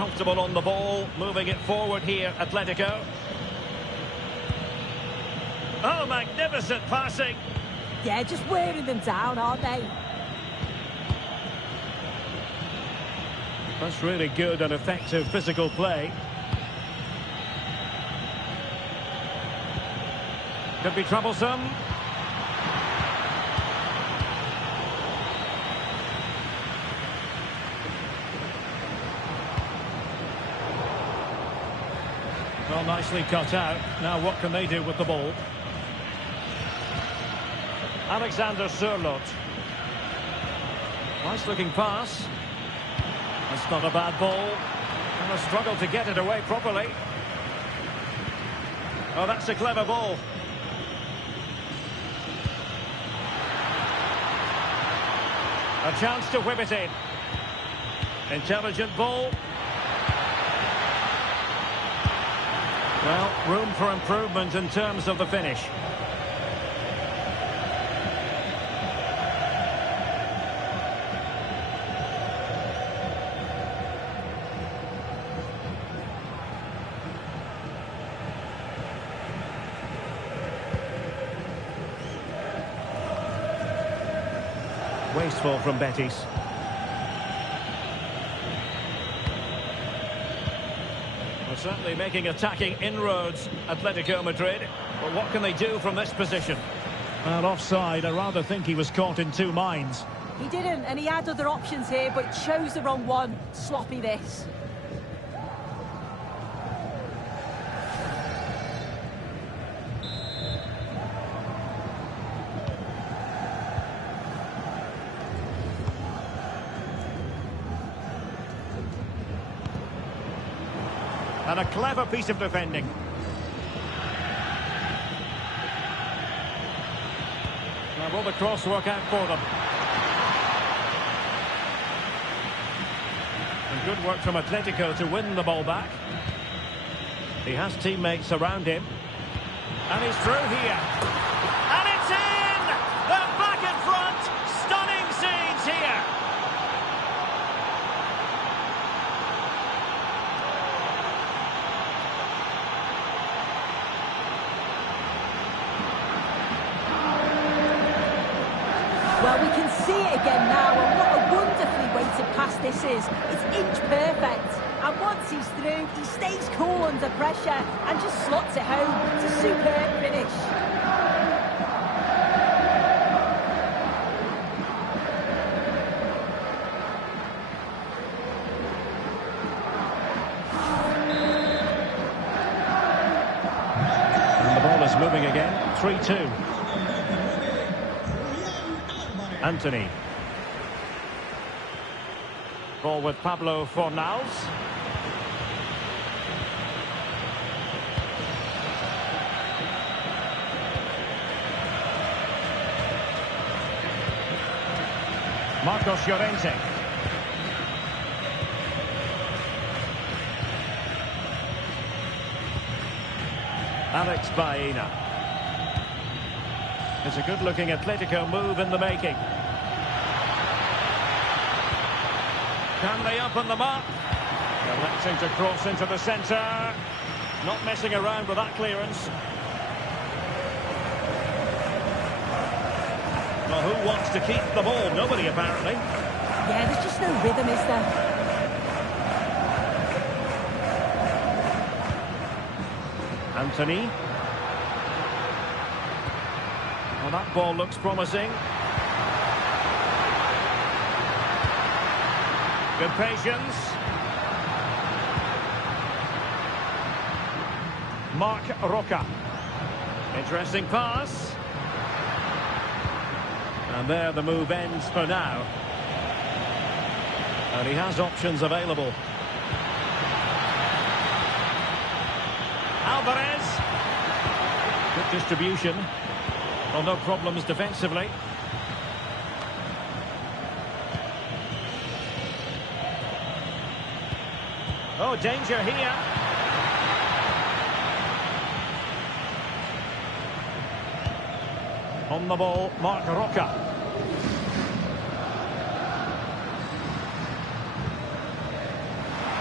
comfortable on the ball, moving it forward here, Atletico. Oh, magnificent passing. Yeah, just wearing them down, aren't they? That's really good and effective physical play. Could be troublesome. Well, nicely cut out. Now what can they do with the ball? Alexander Sørloth. Nice looking pass. That's not a bad ball. And a struggle to get it away properly. Oh, that's a clever ball. A chance to whip it in. Intelligent ball. Well, room for improvement in terms of the finish. Wasteful from Betis. Well, certainly making attacking inroads, Atletico Madrid. But what can they do from this position? Well, offside. I rather think he was caught in two minds. He didn't, and he had other options here, but chose the wrong one. Sloppy this. And a clever piece of defending. Now will the cross work out for them? And good work from Atletico to win the ball back. He has teammates around him. And he's through here. And it's in! They're back in front! Stunning scenes here! Well, we can see it again now, and what a wonderfully weighted pass this is. It's inch perfect. And once he's through, he stays cool under pressure and just slots it home. It's a superb finish. And the ball is moving again. 3-2. Anthony. Ball with Pablo Fornals. Marcos Llorente. Alex Baena. It's a good-looking Atletico move in the making. Can they open them up? Electing to cross into the centre. Not messing around with that clearance. Well, who wants to keep the ball? Nobody, apparently. Yeah, there's just no rhythm, is there? Anthony. Well, that ball looks promising. Good patience. Marc Roca. Interesting pass. And there the move ends for now. And he has options available. Alvarez. Good distribution. Well, no problems defensively. Oh, danger here. On the ball, Marc Roca.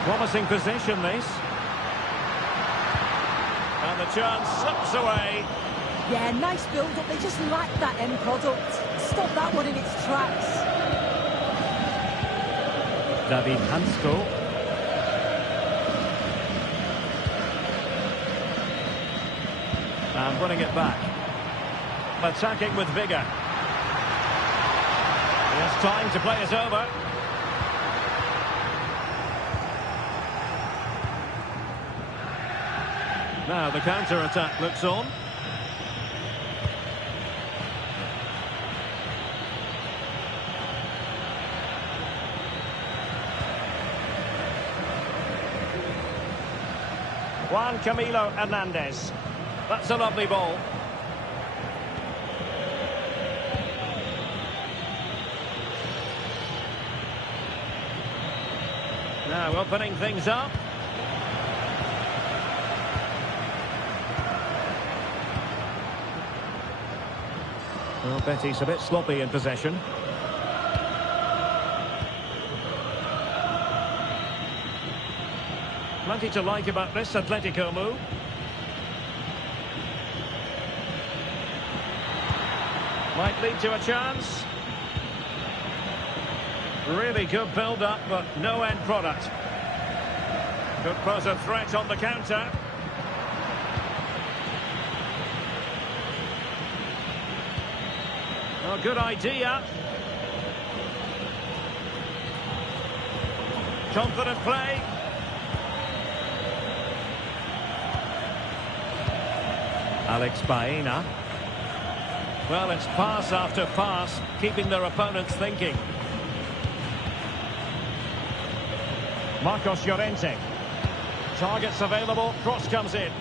Promising position, this. And the chance slips away. Yeah, nice build-up. They just lack that end product. Stop that one in its tracks. David Hansko. And running it back. Attacking with vigour. He has time to play it over. Now the counter-attack looks on. Juan Camilo Hernandez. That's a lovely ball. Now opening things up. Well, Betis a bit sloppy in possession. Plenty to like about this Atletico move. Might lead to a chance. Really good build-up, but no end product. Could pose a threat on the counter. Oh, good idea. Confident play. Alex Baena. Well, it's pass after pass, keeping their opponents thinking. Marcos Llorente. Targets available, cross comes in.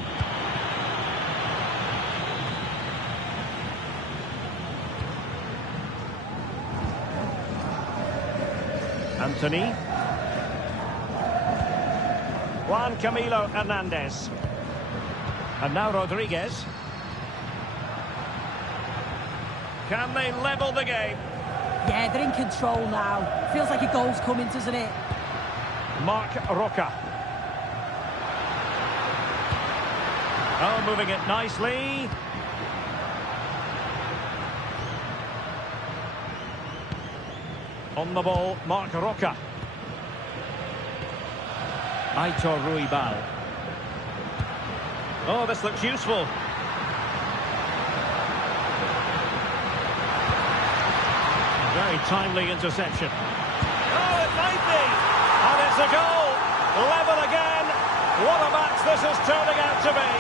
Anthony. Juan Camilo Hernandez. And now Rodriguez. Can they level the game? Yeah, they're in control now. Feels like a goal's coming, doesn't it? Marc Roca. Oh, moving it nicely. On the ball, Marc Roca. Aitor Ruibal. Oh, this looks useful. Very timely interception. Oh, it might be. And it's a goal. Level again. What a match this is turning out to be.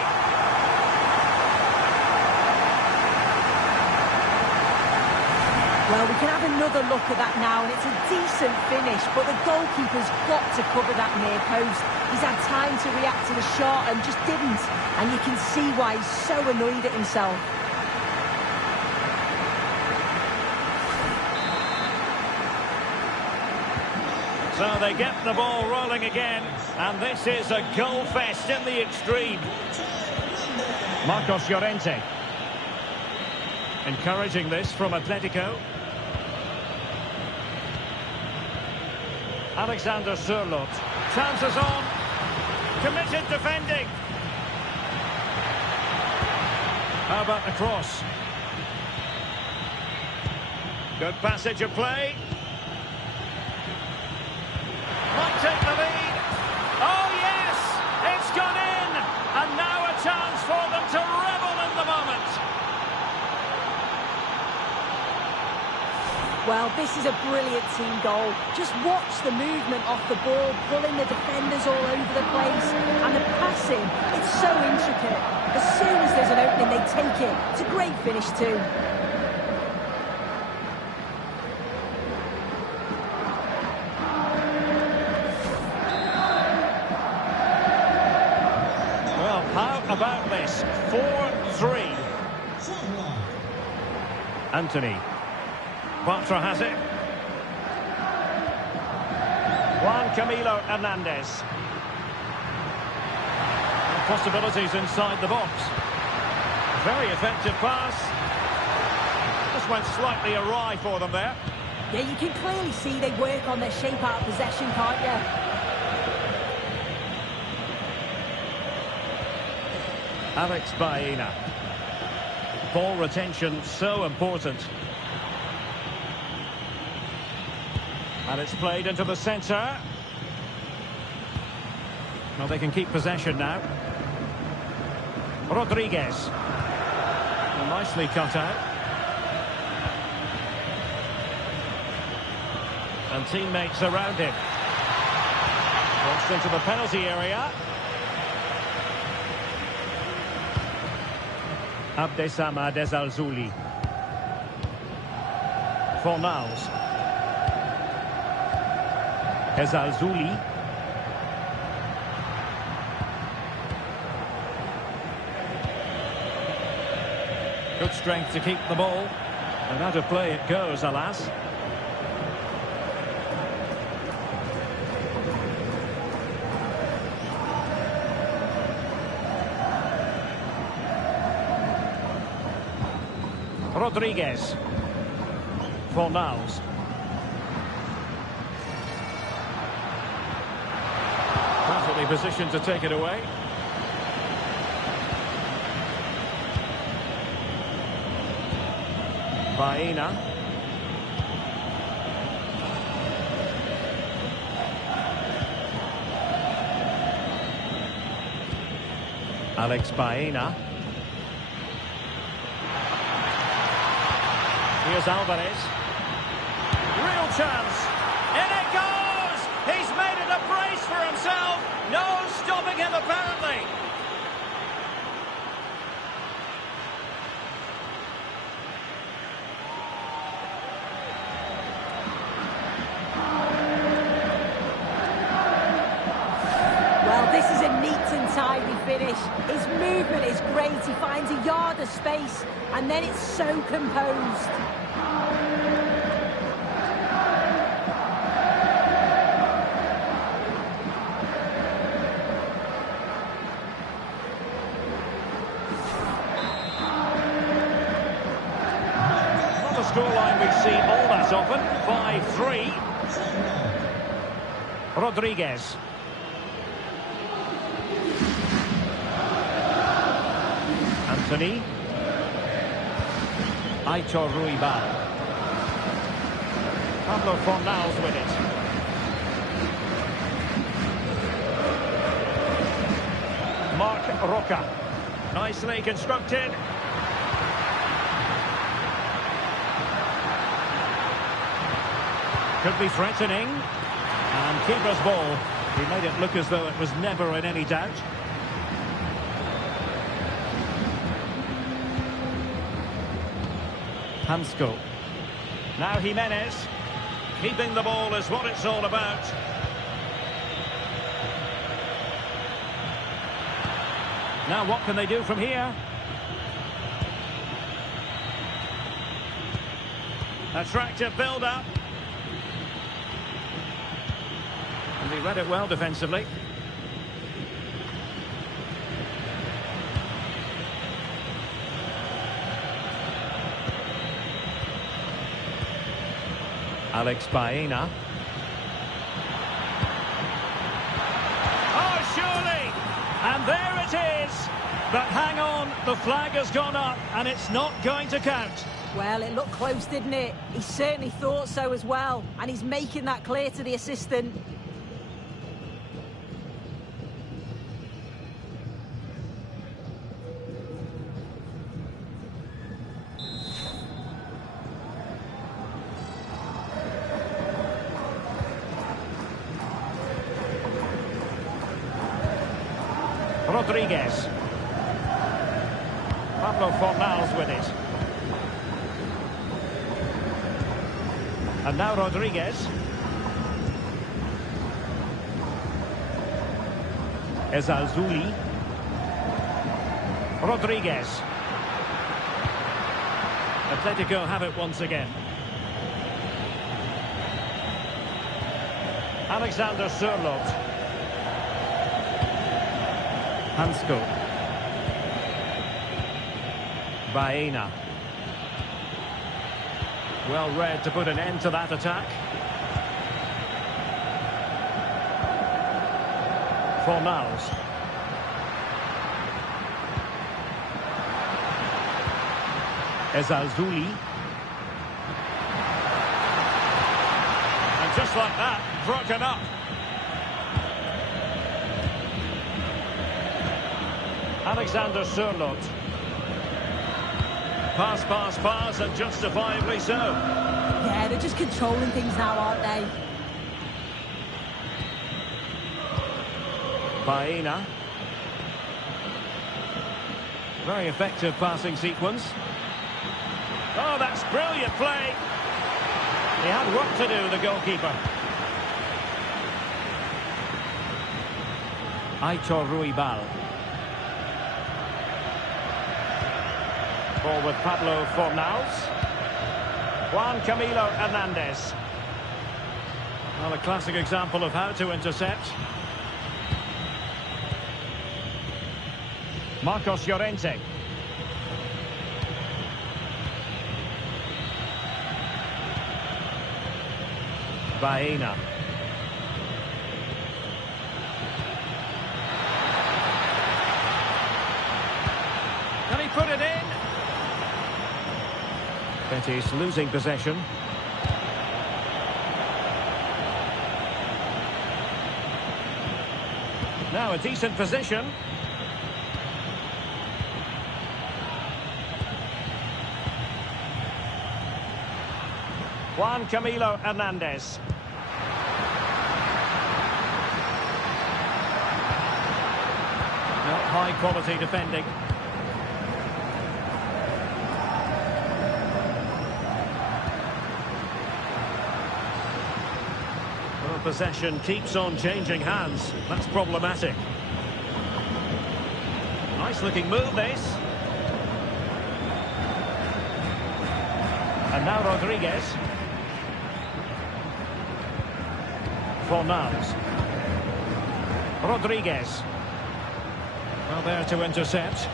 Well, we can have another look at that now, and it's a decent finish, but the goalkeeper's got to cover that near post. He's had time to react to the shot and just didn't. And you can see why he's so annoyed at himself. So they get the ball rolling again, and this is a goal fest in the extreme. Marcos Llorente. Encouraging this from Atletico. Alexander Sørloth. Chances on. Committed defending. How about the cross? Good passage of play. Might take the lead. Oh, yes! It's gone in! And now a chance for them to revel in the moment. Well, this is a brilliant team goal. Just watch the movement off the ball, pulling the defenders all over the place. And the passing, it's so intricate. As soon as there's an opening, they take it. It's a great finish too. Well, how about this? 4-3. Anthony. Bartra has it. Juan Camilo Hernandez. Possibilities inside the box. Very effective pass. Just went slightly awry for them there. Yeah, you can clearly see they work on their shape out of possession, can't you? Alex Baena. Ball retention so important. And it's played into the centre. Well, they can keep possession now. Rodriguez. Well, nicely cut out. And teammates around him. Crossed into the penalty area. Abdessamad Ezalzouli. Fornals. Ezalzouli. Good strength to keep the ball. And out of play it goes, alas. Rodriguez. Fornals. Perfectly positioned to take it away. Baena. Alex Baena. Here's Alvarez. Real chance. In it goes! He's made it a brace for himself. No stopping him, apparently. Well, this is a neat and tidy finish. His movement is great. He finds a yard of space, and then it's so composed. Not a scoreline we see all that often. 5-3. Rodriguez. Anthony. Aitor Ruibal. Pablo Fornals with it. Marc Roca. Nicely constructed. Could be threatening. And keeper's ball. He made it look as though it was never in any doubt. Hansco. Now Jimenez. Keeping the ball is what it's all about. Now what can they do from here? Attractive build-up. And he read it well defensively. Alex Baena. Oh, surely! And there it is! But hang on, the flag has gone up and it's not going to count. Well, it looked close, didn't it? He certainly thought so as well. And he's making that clear to the assistant. Rodriguez. Pablo Fornals with it. And now Rodriguez. Ezalzouli. Rodriguez. Atletico have it once again. Alexander Sørloth. Hansco. Baena. Well read to put an end to that attack. Fornals. Ezalzouli. And just like that, broken up. Alexander Sørloth. Pass, and justifiably so. Yeah, they're just controlling things now, aren't they? Baena. Very effective passing sequence. Oh, that's brilliant play. He had work to do, the goalkeeper. Aitor Ruibal. Ball with Pablo Fornals. Juan Camilo Hernandez. Well, a classic example of how to intercept. Marcos Llorente. Baena. Can he put it in? Betis losing possession. Now a decent position. Juan Camilo Hernandez. Not high quality defending. Well, possession keeps on changing hands. That's problematic. Nice looking move, this. And now Rodriguez. Fornals. Rodriguez. Well, there to intercept.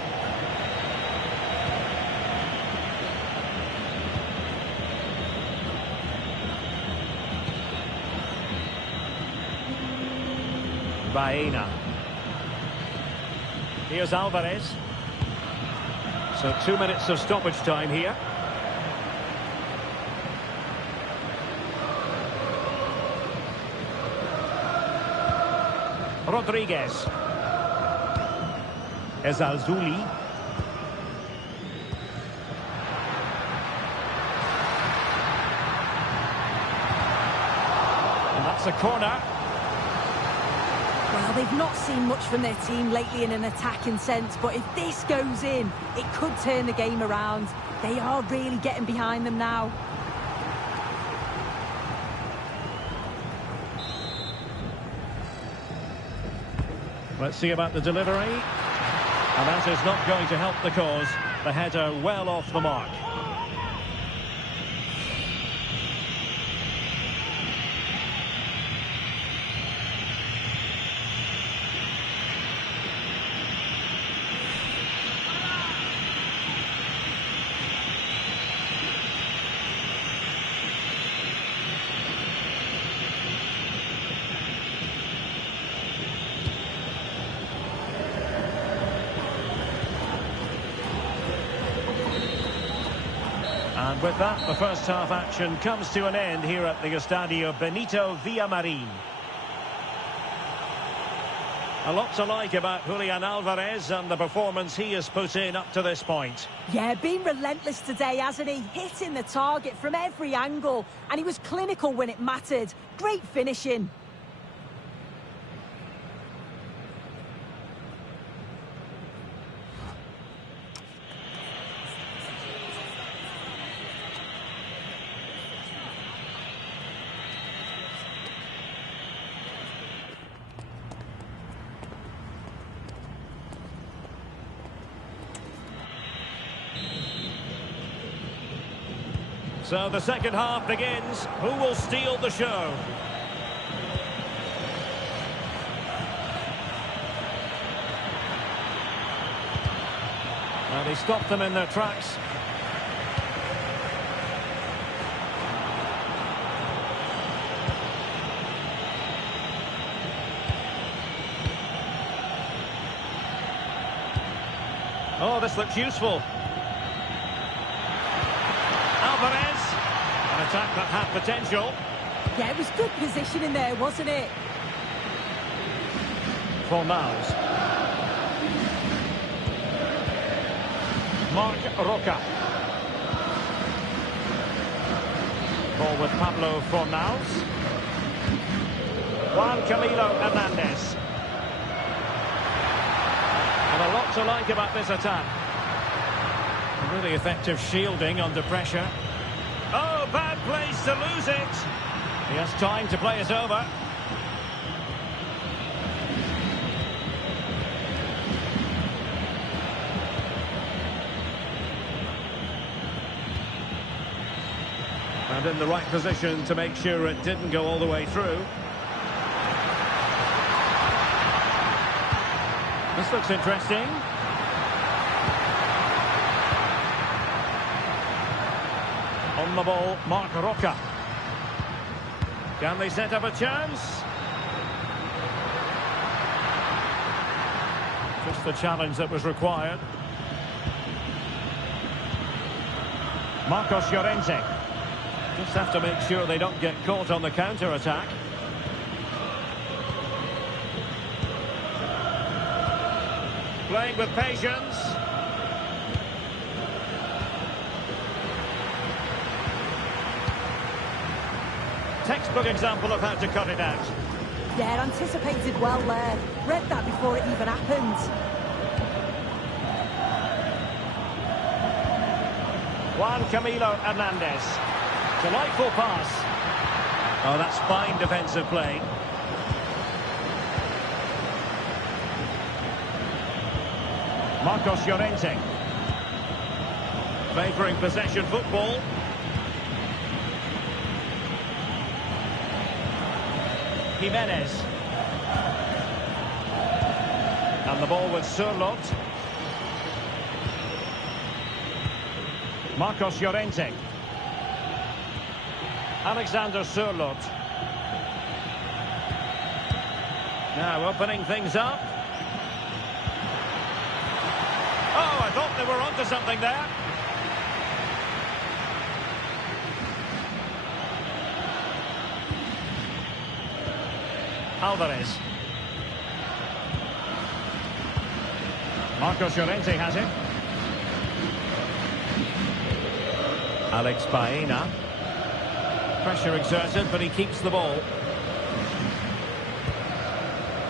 Baena. Here's Alvarez. So 2 minutes of stoppage time here. Rodriguez. Ezalzouli. And that's a corner. Well, they've not seen much from their team lately in an attacking sense, but if this goes in, it could turn the game around. They are really getting behind them now. Let's see about the delivery. And that is not going to help the cause. The header well off the mark. And with that, the first half action comes to an end here at the Estadio Benito Villamarín. A lot to like about Julian Alvarez and the performance he has put in up to this point. Yeah, been relentless today, hasn't he? Hitting the target from every angle. And he was clinical when it mattered. Great finishing. So the second half begins. Who will steal the show? And he stopped them in their tracks. Oh, this looks useful. Alvarez. An attack that had potential. Yeah, it was good positioning there, wasn't it? Fornals. Marc Roca. Ball with Pablo Fornals. Juan Camilo Hernandez. And a lot to like about this attack. Really effective shielding under pressure. Oh, bad place to lose it. He has time to play it over. And in the right position to make sure it didn't go all the way through. This looks interesting. On the ball, Marc Roca. Can they set up a chance? Just the challenge that was required. Marcos Llorente. Just have to make sure they don't get caught on the counter-attack. Playing with patience. Textbook example of how to cut it out. Yeah, anticipated well there. Read that before it even happened. Juan Camilo Hernandez. Delightful pass. Oh, that's fine defensive play. Marcos Llorente. Favouring possession football. Jimenez. And the ball with Surlot. Marcos Llorente. Alexander Surlot. Now opening things up. Oh, I thought they were onto something there. Alvarez. Marcos Llorente has it. Alex Baena. Pressure exerted, but he keeps the ball.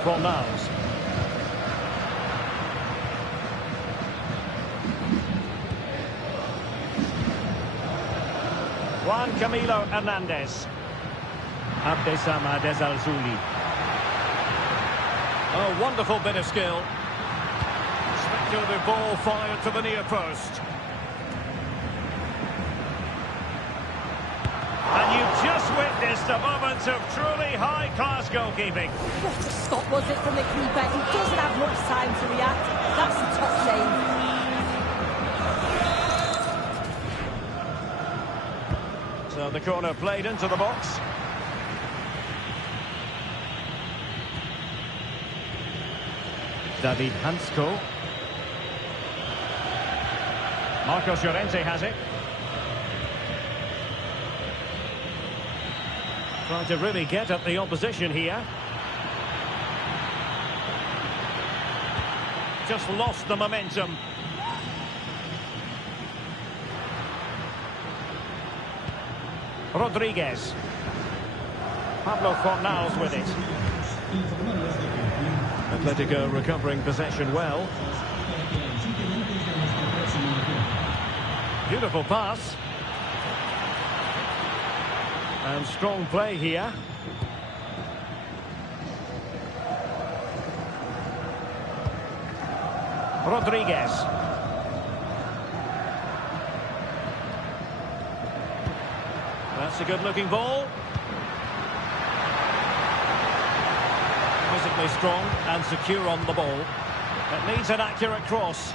Fornals. Juan Camilo Hernandez. Abdesam Adezalzouli. Oh, wonderful bit of skill. Speculative ball fired to the near post. And you've just witnessed a moment of truly high-class goalkeeping. What a stop was it from the keeper? He doesn't have much time to react. That's the top save. So the corner played into the box. David Hansko. Marcos Llorente has it. Trying to really get at the opposition here. Just lost the momentum. Rodriguez. Pablo Fornals with it. Atletico recovering possession well. Beautiful pass. And strong play here. Rodriguez. That's a good-looking ball. Physically strong and secure on the ball. It needs an accurate cross.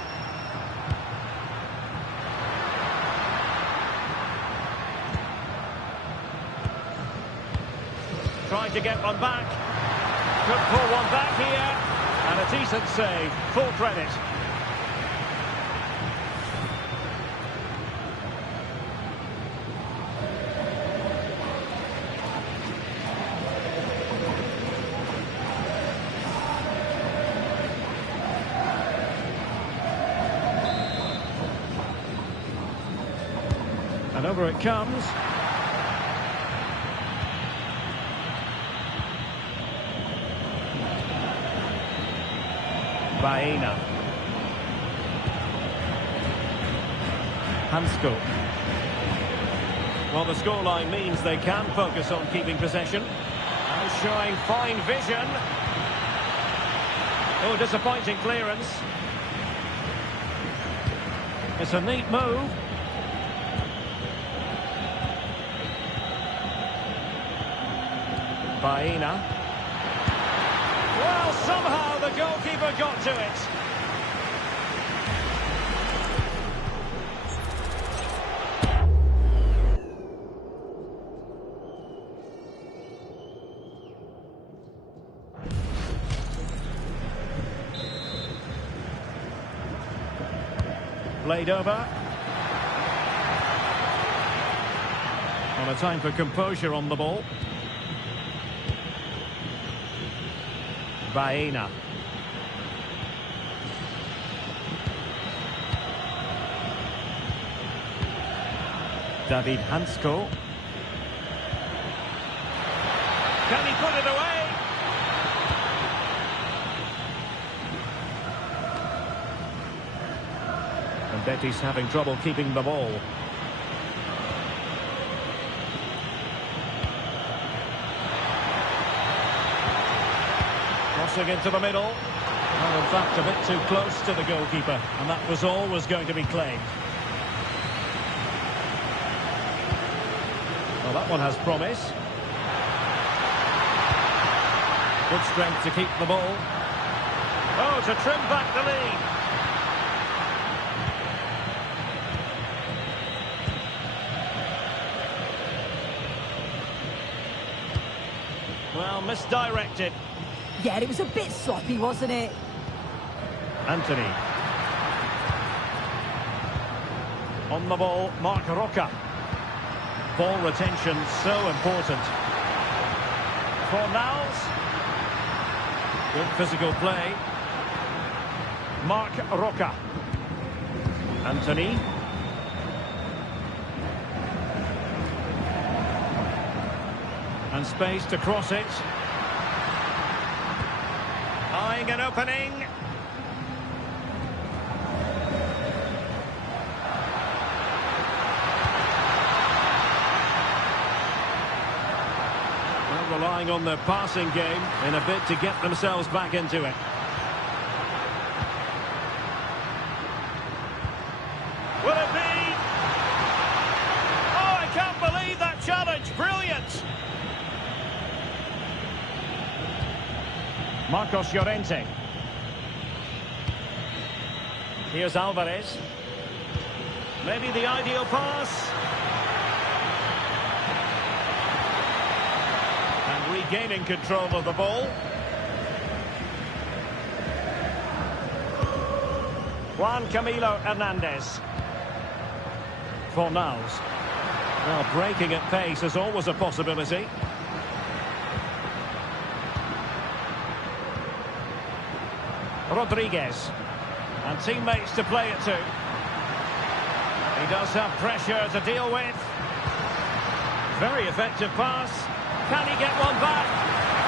Trying to get one back. Could pull one back here. And a decent save. Full credit. And over it comes. Baena. Hansko. Well, the scoreline means they can focus on keeping possession. And showing fine vision. Oh, disappointing clearance. It's a neat move. Baena. Well, somehow the goalkeeper got to it. Played over. On a time for composure on the ball. Baena. David Hansko. Can he put it away? And Betis having trouble keeping the ball. Crossing into the middle. Well, in fact, a bit too close to the goalkeeper. And that was always going to be claimed. Well, that one has promise. Good strength to keep the ball. Oh, to trim back the lead. Well, misdirected. Yeah, it was a bit sloppy, wasn't it? Anthony. On the ball, Marc Roca. Ball retention so important. Fornals. Good physical play. Marc Roca. Anthony. And space to cross it. Eyeing an opening. Well, relying on their passing game in a bid to get themselves back into it. Will it be? Oh, I can't believe that challenge. Brilliant. Marcos Llorente. Here's Alvarez. Maybe the ideal pass. And regaining control of the ball. Juan Camilo Hernandez. Fornals. Well, breaking at pace is always a possibility. Rodriguez. And teammates to play it to. He does have pressure to deal with. Very effective pass. Can he get one back?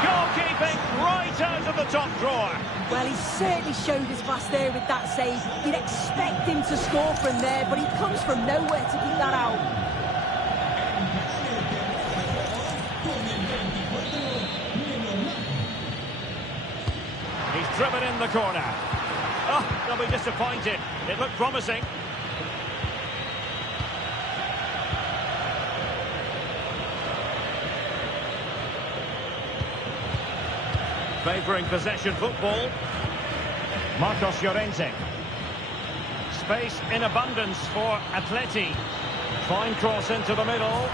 Goalkeeping right out of the top drawer. Well, he certainly showed his class there with that save. You'd expect him to score from there, but he comes from nowhere to keep that out. Driven in the corner. Oh, they'll be disappointed. It looked promising. Favouring possession football. Marcos Llorente. Space in abundance for Atleti. Fine cross into the middle.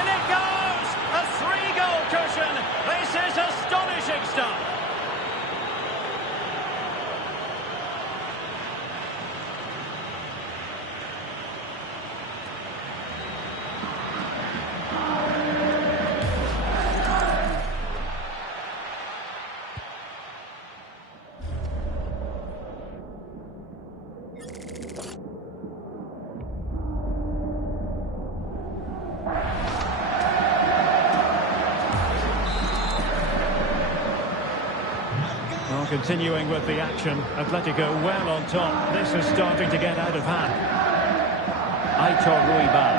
In it goes! A 3-goal cushion. This is astonishing stuff. Continuing with the action, Atletico well on top. This is starting to get out of hand. Aitor Ruibal.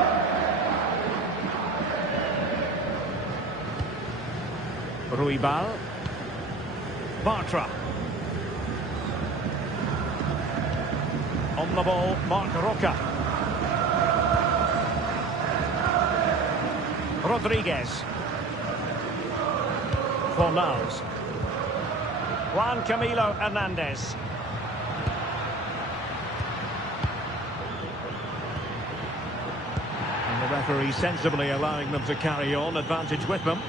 Ruibal. Bartra. On the ball, Marc Roca. Rodriguez. Fornals. Juan Camilo Hernandez. And the referee sensibly allowing them to carry on, advantage with them.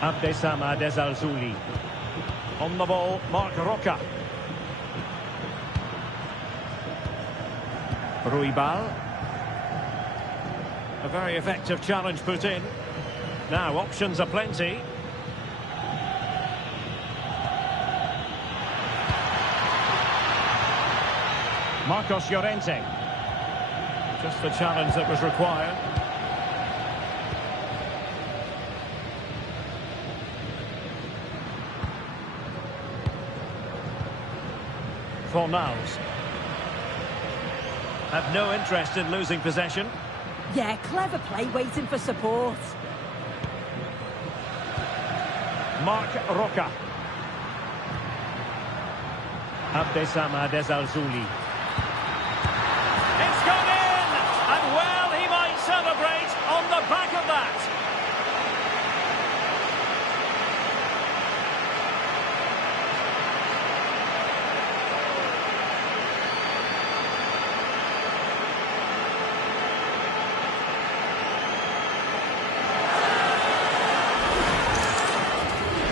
Abdessamad Ezalzouli. On the ball, Marc Roca. Ruibal. A very effective challenge put in. Now options are plenty. Marcos Llorente. Just the challenge that was required. Fornals. Have no interest in losing possession. Yeah, clever play, waiting for support. Marc Roca. Abdessamad Ezalzouli. It's gone in! And well, he might celebrate on the back of that.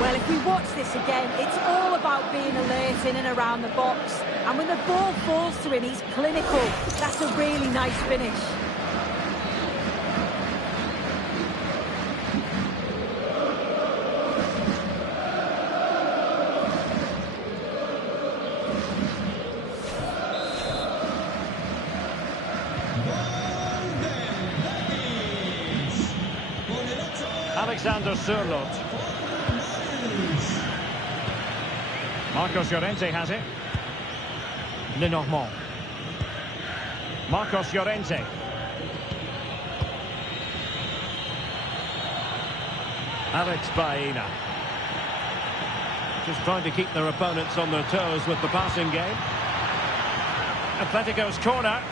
Well, if we watch this again, it's all about being alert in and around the box. And when the ball falls to him, he's clinical. That's a really nice finish. Alexander Sørloth. Marcos Llorente has it. Lenormand. Marcos Llorente. Alex Baena. Just trying to keep their opponents on their toes with the passing game. Atletico's corner.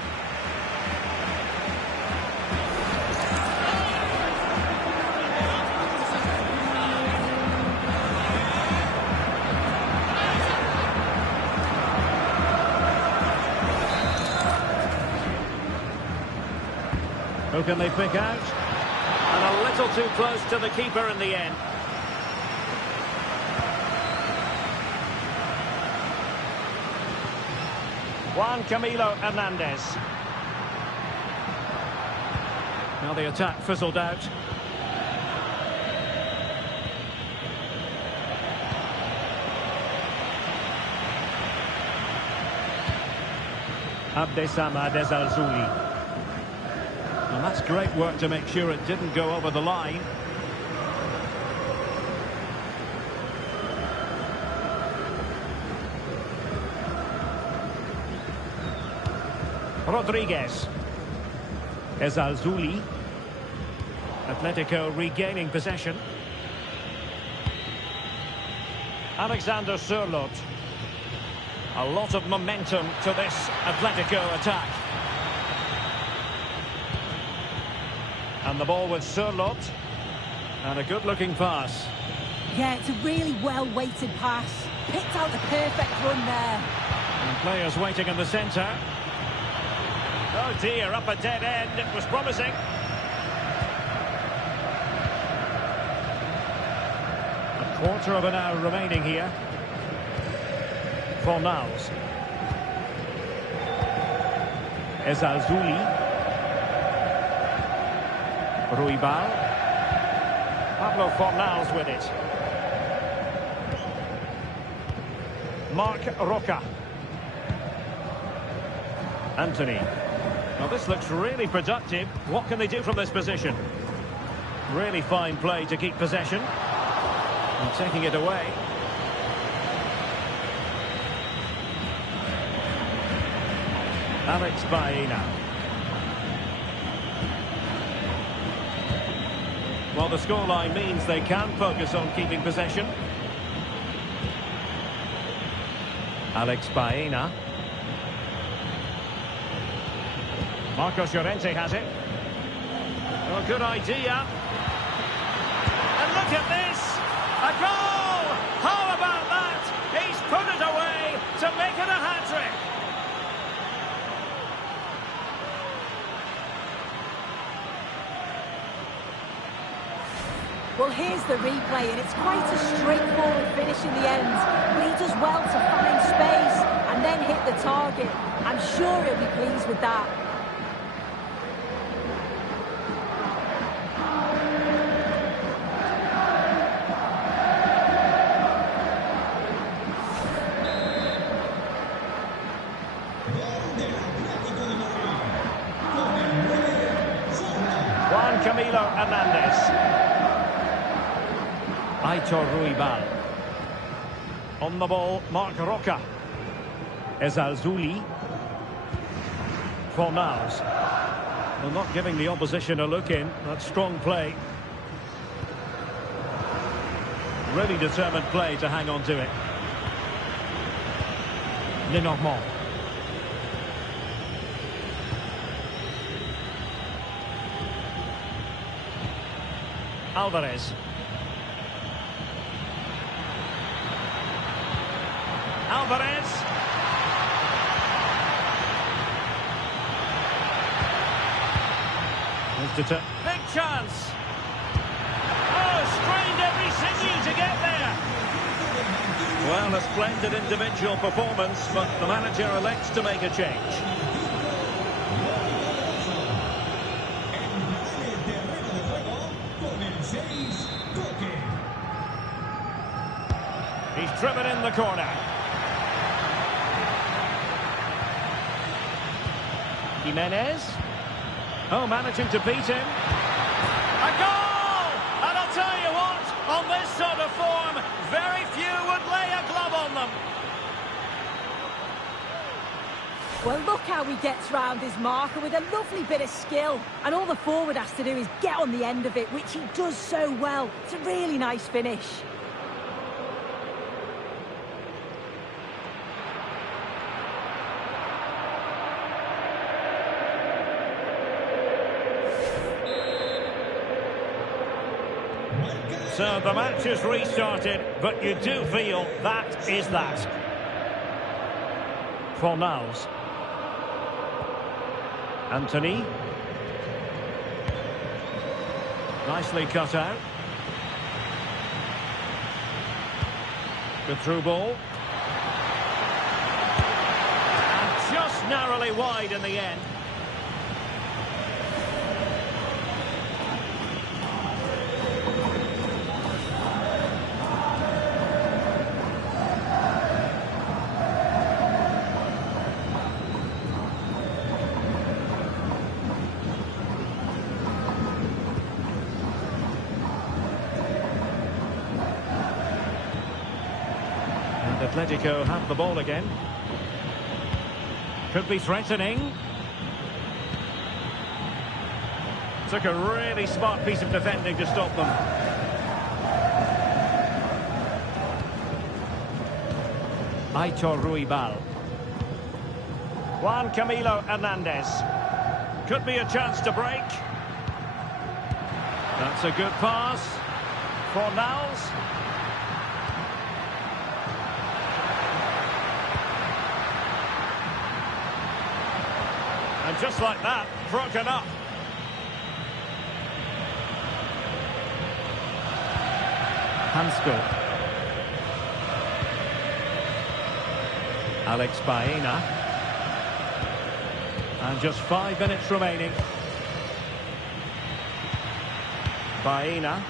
Who can they pick out? And a little too close to the keeper in the end. Juan Camilo Hernandez. Now the attack fizzled out. Abdessamad Ezalzouli. And that's great work to make sure it didn't go over the line. Rodriguez. Ezalzouli. Atletico regaining possession. Alexander Sørloth. A lot of momentum to this Atletico attack. And the ball with Sørloth. And a good-looking pass. Yeah, it's a really well-weighted pass. Picked out the perfect run there. And players waiting in the centre. Oh dear, up a dead end. It was promising. A quarter of an hour remaining here. Fornals. Ezalzouli. Ruibal. Pablo Fornals with it. Marc Roca. Anthony. Now this looks really productive. What can they do from this position? Really fine play to keep possession. And taking it away. Alex Baena. Well, the scoreline means they can focus on keeping possession. Alex Baena. Marcos Llorente has it. Oh, good idea. And look at this! A goal! How about that? He's put it away to make it a hat-trick. Well, here's the replay, and it's quite a straightforward finish in the end. But he does well to find space and then hit the target. I'm sure he'll be pleased with that. Camilo Hernandez. Aitor Ruibal. On the ball, Marc Roca. Ezalzouli. Fornals. Well, not giving the opposition a look in. That's strong play. Really determined play to hang on to it. Lenormand. Alvarez. Alvarez. Big chance. Oh, strained every sinew to get there. Well, a splendid individual performance, but the manager elects to make a change. He's driven in the corner. Jimenez. Oh, managing to beat him. A goal! And I'll tell you what, on this sort of form, very few would lay a glove on them. Well, look how he gets round his marker with a lovely bit of skill. And all the forward has to do is get on the end of it, which he does so well. It's a really nice finish. So the match is restarted, but you do feel that is that. Fornals. Anthony. Nicely cut out. Good through ball. And just narrowly wide in the end. Atletico have the ball again. Could be threatening. Took a really smart piece of defending to stop them. Aitor Ruibal. Juan Camilo Hernandez. Could be a chance to break. That's a good pass. Fornals. And just like that, broken up. Hansko. Alex Baena. And just 5 minutes remaining. Baena.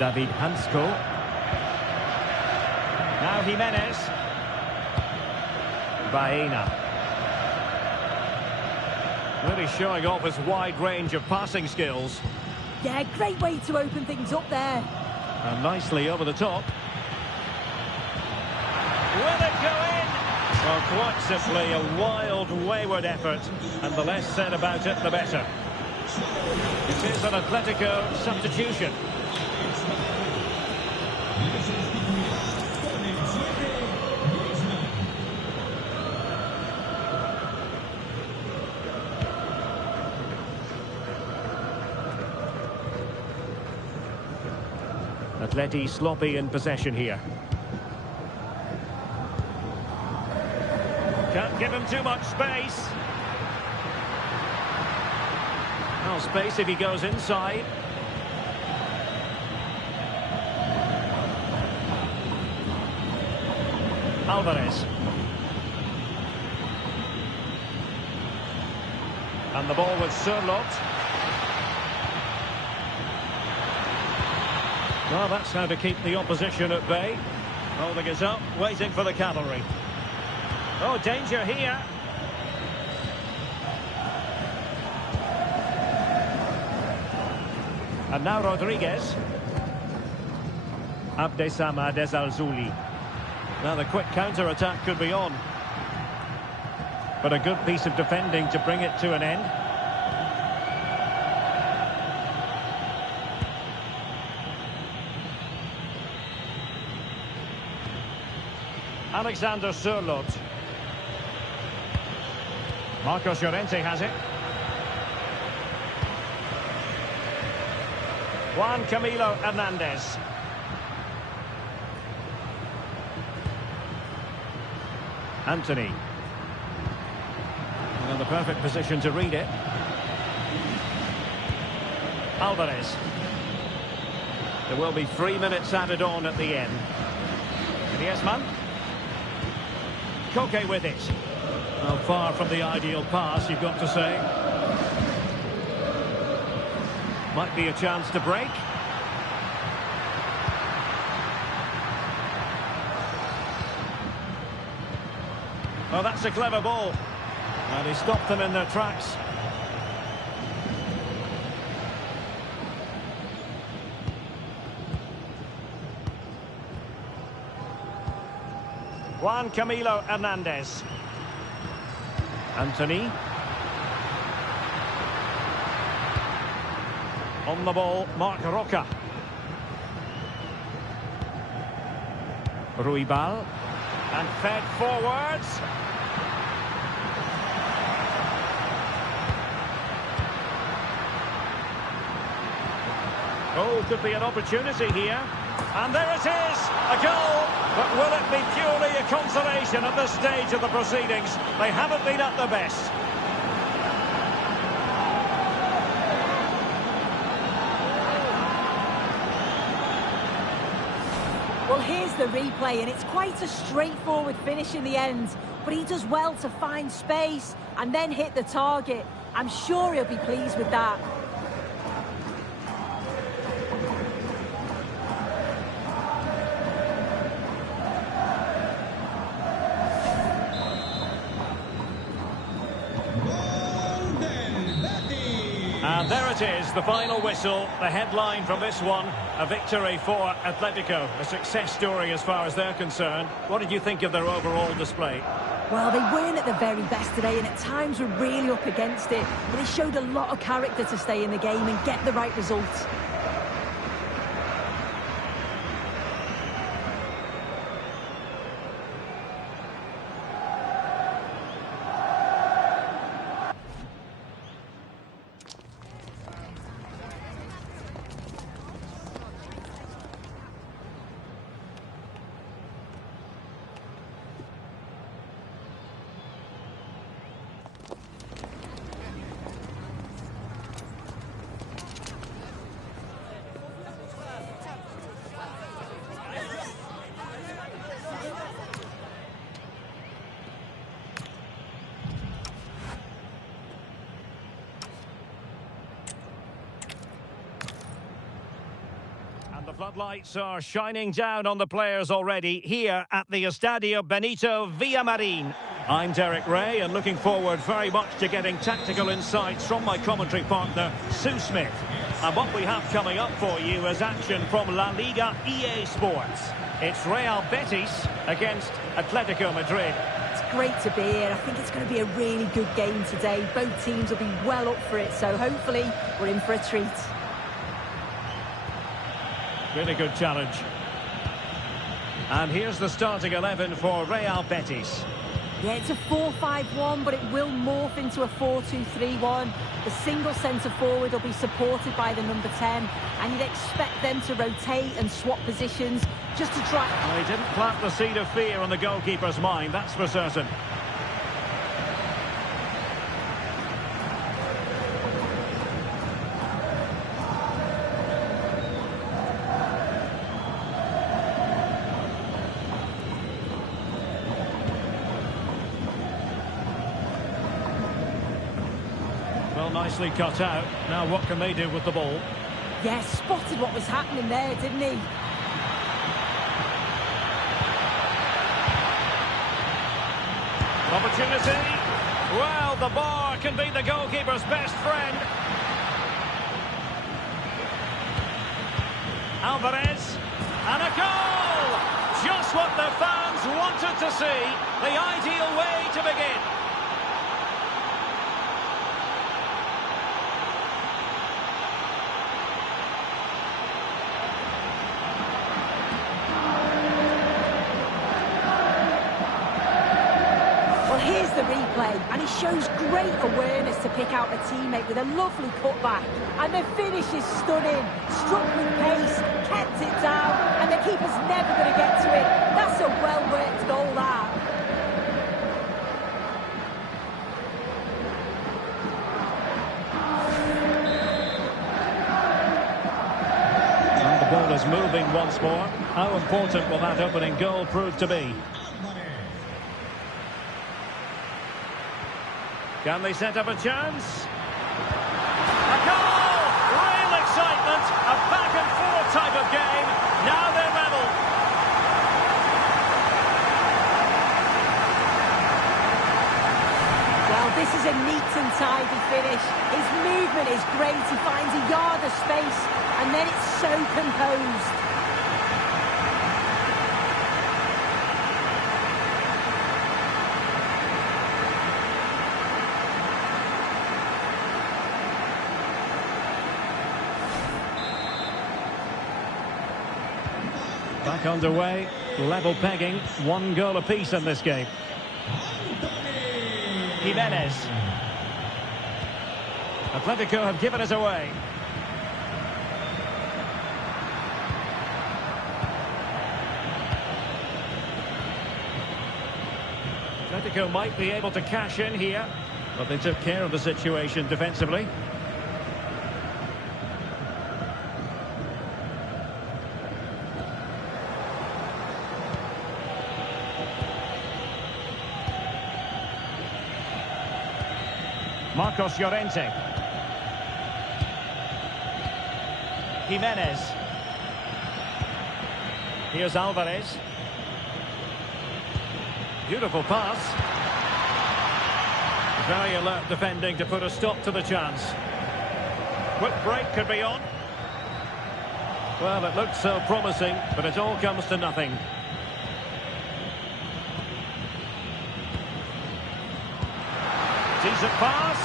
David Hansko. Now Jimenez. Baena. Really showing off his wide range of passing skills. Yeah, great way to open things up there. And nicely over the top. Will it go in? Well, quite simply a wild, wayward effort, and the less said about it, the better. It is an Atletico substitution. Atleti sloppy in possession here. Can't give him too much space. No space if he goes inside. Alvarez. And the ball with Sørloth. Well, that's how to keep the opposition at bay. Holding us up, waiting for the cavalry. Oh, danger here. And now Rodriguez. Abdessamad Ezalzouli. Now the quick counter-attack could be on. But a good piece of defending to bring it to an end. Alexander Sørloth. Marcos Llorente has it. Juan Camilo Hernandez. Anthony. In the perfect position to read it. Alvarez. There will be 3 minutes added on at the end. Griezmann. Koke with it. Well, far from the ideal pass, you've got to say. Might be a chance to break. Oh, that's a clever ball. And he stopped them in their tracks. Juan Camilo Hernandez. Anthony. On the ball, Marc Roca. Ruibal. And fed forwards. Oh, could be an opportunity here. And there it is, a goal. But will it be purely a consolation at this stage of the proceedings? They haven't been at their best. Well, here's the replay, and it's quite a straightforward finish in the end. But he does well to find space and then hit the target. I'm sure he'll be pleased with that. And there it is, the final whistle, the headline from this one, a victory for Atletico, a success story as far as they're concerned. What did you think of their overall display? Well, they weren't at the very best today, and at times were really up against it, but they showed a lot of character to stay in the game and get the right results. The floodlights are shining down on the players already here at the Estadio Benito Villamarín. I'm Derek Ray and looking forward very much to getting tactical insights from my commentary partner, Sue Smith. And what we have coming up for you is action from La Liga EA Sports. It's Real Betis against Atletico Madrid. great to be here. I think it's going to be a really good game today. Both teams will be well up for it, so hopefully we're in for a treat. Really good challenge. And here's the starting 11 for Real Betis. Yeah, it's a 4-5-1, but it will morph into a 4-2-3-1. The single centre-forward will be supported by the number 10, and you'd expect them to rotate and swap positions just to try... Well, he didn't plant the seed of fear on the goalkeeper's mind, that's for certain. Well, nicely cut out. Now what can they do with the ball? Yeah, spotted what was happening there, didn't he? Opportunity. Well, the bar can be the goalkeeper's best friend. Alvarez. And a goal! Just what the fans wanted to see. The ideal way to begin. Here's the replay, and he shows great awareness to pick out a teammate with a lovely cutback. And the finish is stunning. Struck with pace, kept it down, and the keeper's never going to get to it. That's a well-worked goal, that. And the ball is moving once more. How important will that opening goal prove to be? Can they set up a chance? A goal! Real excitement! A back-and-forth type of game. Now they're level. Well, this is a neat and tidy finish. His movement is great. He finds a yard of space, and then it's so composed. Back underway, level pegging, 1 goal apiece in this game. Jimenez. Atletico have given it away. Atletico might be able to cash in here, but they took care of the situation defensively. Marcos Llorente. Jimenez. Here's Alvarez. Beautiful pass. Very alert defending to put a stop to the chance. Quick break could be on. Well, it looked so promising, but it all comes to nothing. Decent pass.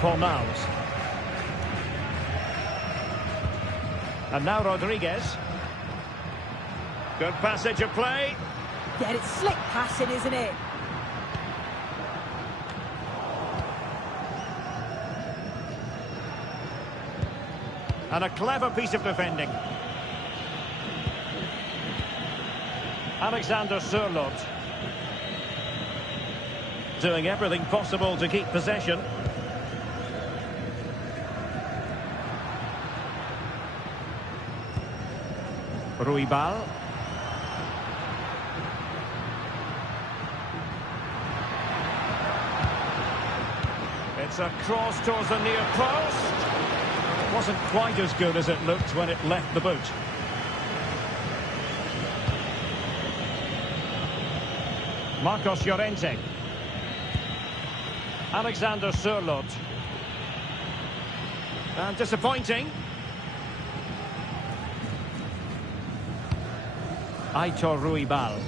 Fornals. And now Rodriguez. Good passage of play. Yeah, it's slick passing, isn't it? And a clever piece of defending. Alexander Sørloth. Doing everything possible to keep possession. Ruibal. It's a cross towards the near post. Wasn't quite as good as it looked when it left the boot. Marcos Llorente. Alexander Sørloth. And disappointing. Aitor Ruibal.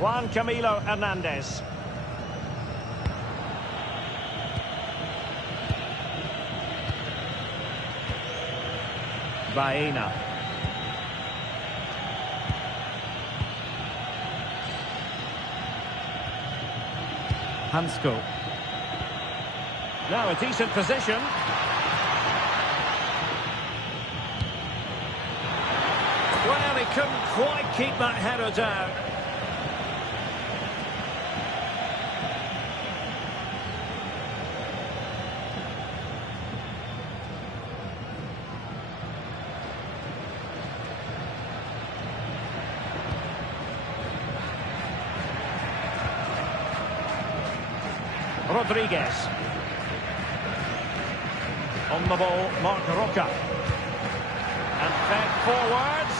Juan Camilo Hernandez. Baena. Hansko. Now a decent position. Well, he couldn't quite keep that header down. Rodriguez. On the ball, Marc Roca. And fed forwards.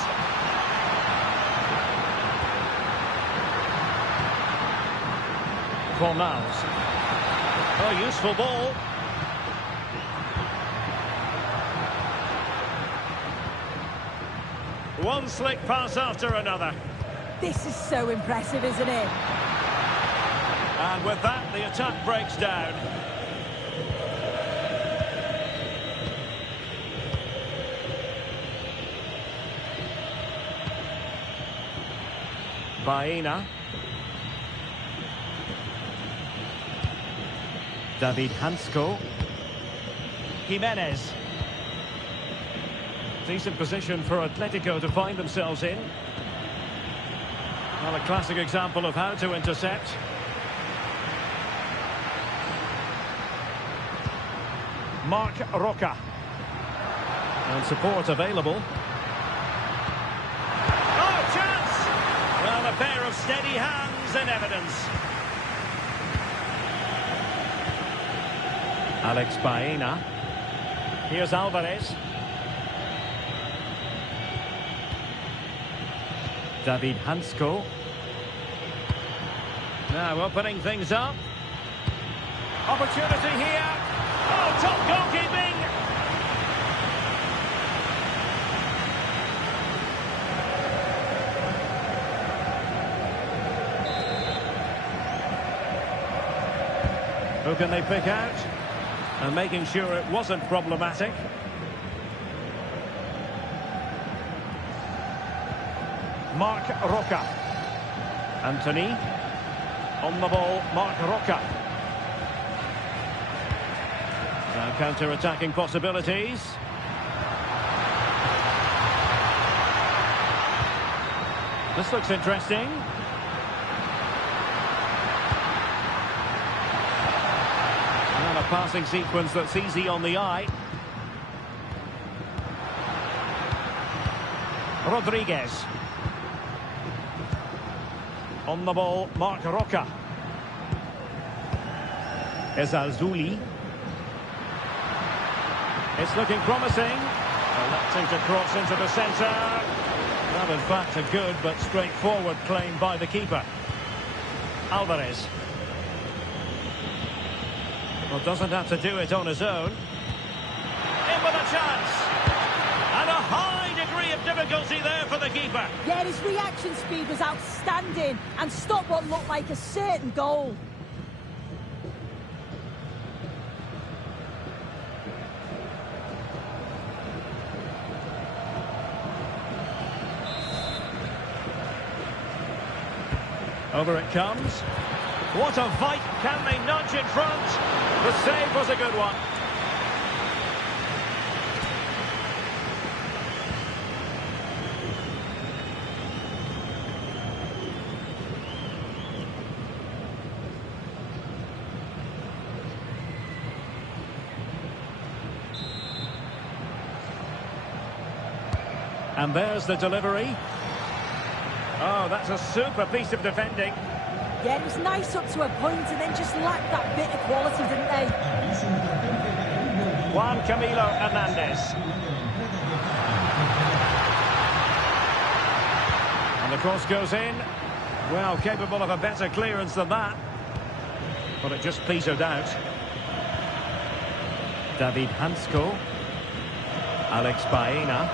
Fornals. Oh, useful ball. One slick pass after another. This is so impressive, isn't it? And with that, the attack breaks down. Baena. David Hansko. Jimenez. Decent position for Atletico to find themselves in. Well, a classic example of how to intercept. Marc Roca. And support available. Oh, chance! Well, a pair of steady hands in evidence. Alex Baena. Here's Alvarez. David Hansko. Now opening things up. Opportunity here. Oh, top goalkeeping! Who can they pick out? And making sure it wasn't problematic. Marc Roca. Anthony. On the ball, Marc Roca. Now counter-attacking possibilities. This looks interesting. And a passing sequence that's easy on the eye. Rodriguez. On the ball, Marc Roca. Ezalzouli. It's looking promising. Electing to cross into the centre. That was back to good but straightforward claim by the keeper. Alvarez. Well, doesn't have to do it on his own. In with a chance. And a high degree of difficulty there for the keeper. Yeah, his reaction speed was outstanding and stopped what looked like a certain goal. Over it comes. What a fight. Can they nudge in front? The save was a good one. And there's the delivery. Oh, that's a super piece of defending. Yeah, it was nice up to a point and then just lacked that bit of quality, didn't they? Juan Camilo Hernandez. And the cross goes in. Well, capable of a better clearance than that. Well, it just petered out. David Hansko. Alex Baena.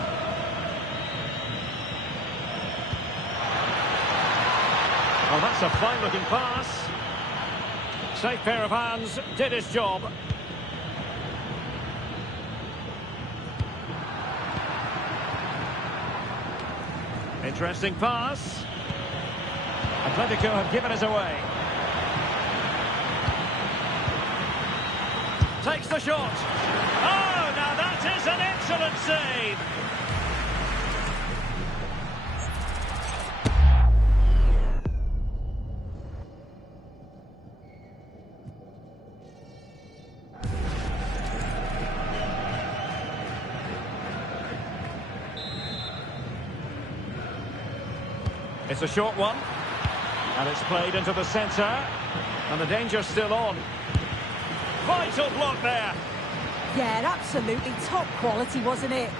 Oh, that's a fine-looking pass. Safe pair of hands, did his job. Interesting pass. Atletico have given us away. Takes the shot. Oh, now that is an excellent save. It's a short one. And it's played into the centre. And the danger's still on. Vital block there. Yeah, absolutely top quality, wasn't it?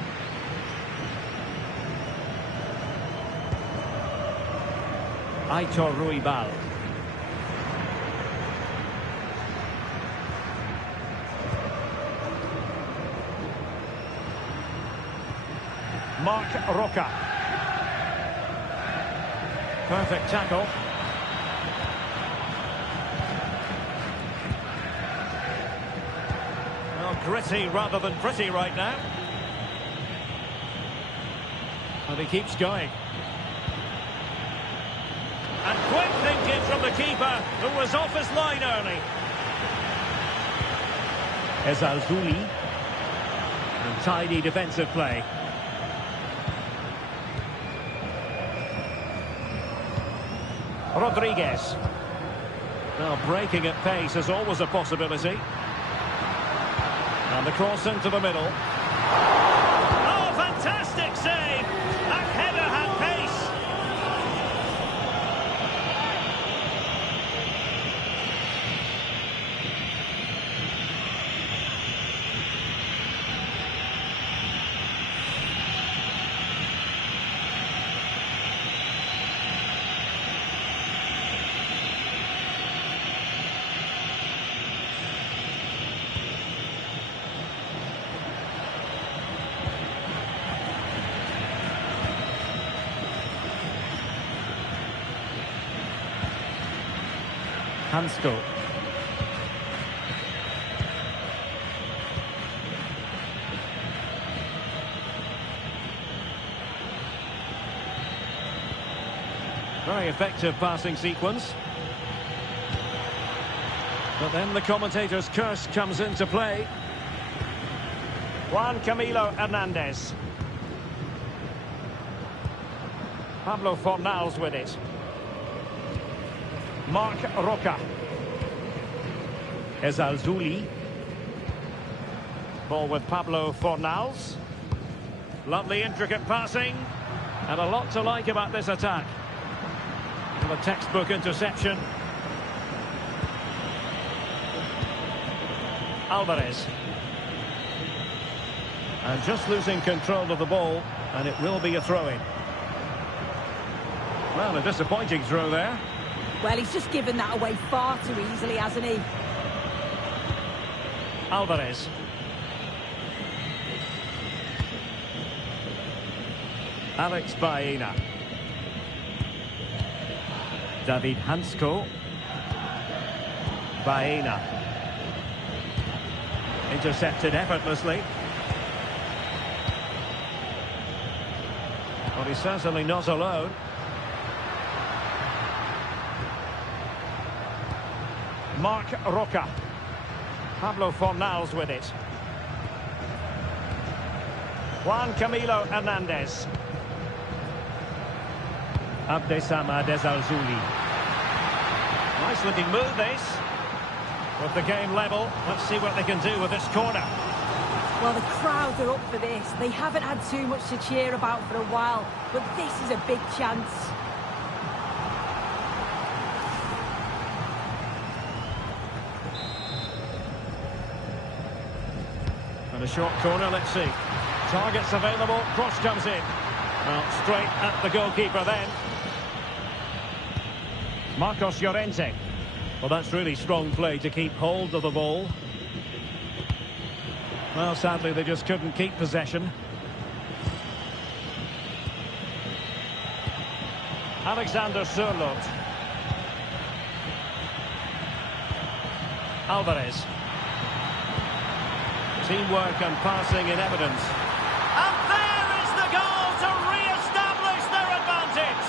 Aitor Ruibal. Marc Roca. Perfect tackle. Well, gritty rather than pretty right now. And he keeps going. And quick thinking from the keeper, who was off his line early. Ezalzouli. And tidy defensive play. Rodriguez. Now breaking at pace is always a possibility. And the cross into the middle. Oh, fantastic save! That header had pace. Hansko. Very effective passing sequence. But then the commentator's curse comes into play. Juan Camilo Hernandez. Pablo Fornals with it. Marc Roca. Ezalzouli. Ball with Pablo Fornals. Lovely intricate passing. And a lot to like about this attack. And a textbook interception. Alvarez. And just losing control of the ball. And it will be a throw-in. Well, a disappointing throw there. Well, he's just given that away far too easily, hasn't he? Alvarez. Alex Baena. David Hansko. Baena. Intercepted effortlessly. Well, he's certainly not alone. Marc Roca. Pablo Fornals with it. Juan Camilo Hernandez. Abdesamad Ezalzouli. Nice looking move this. With the game level, let's see what they can do with this corner. Well, the crowds are up for this. They haven't had too much to cheer about for a while, but this is a big chance. And a short corner, let's see. Targets available, cross comes in. Well, straight at the goalkeeper then. Marcos Llorente. Well, that's really strong play to keep hold of the ball. Well, sadly, they just couldn't keep possession. Alexander Sørloth. Alvarez. Teamwork and passing in evidence. And there is the goal to re-establish their advantage.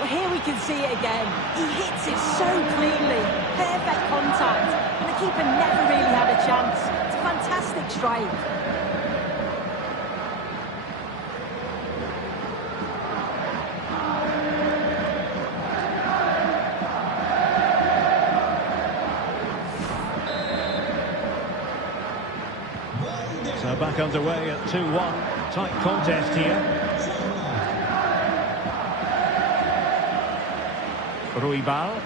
Well, here we can see it again. He hits it so cleanly. Perfect contact. And the keeper never really had a chance. It's a fantastic strike. So back underway at 2-1. Tight contest here. Ruibal.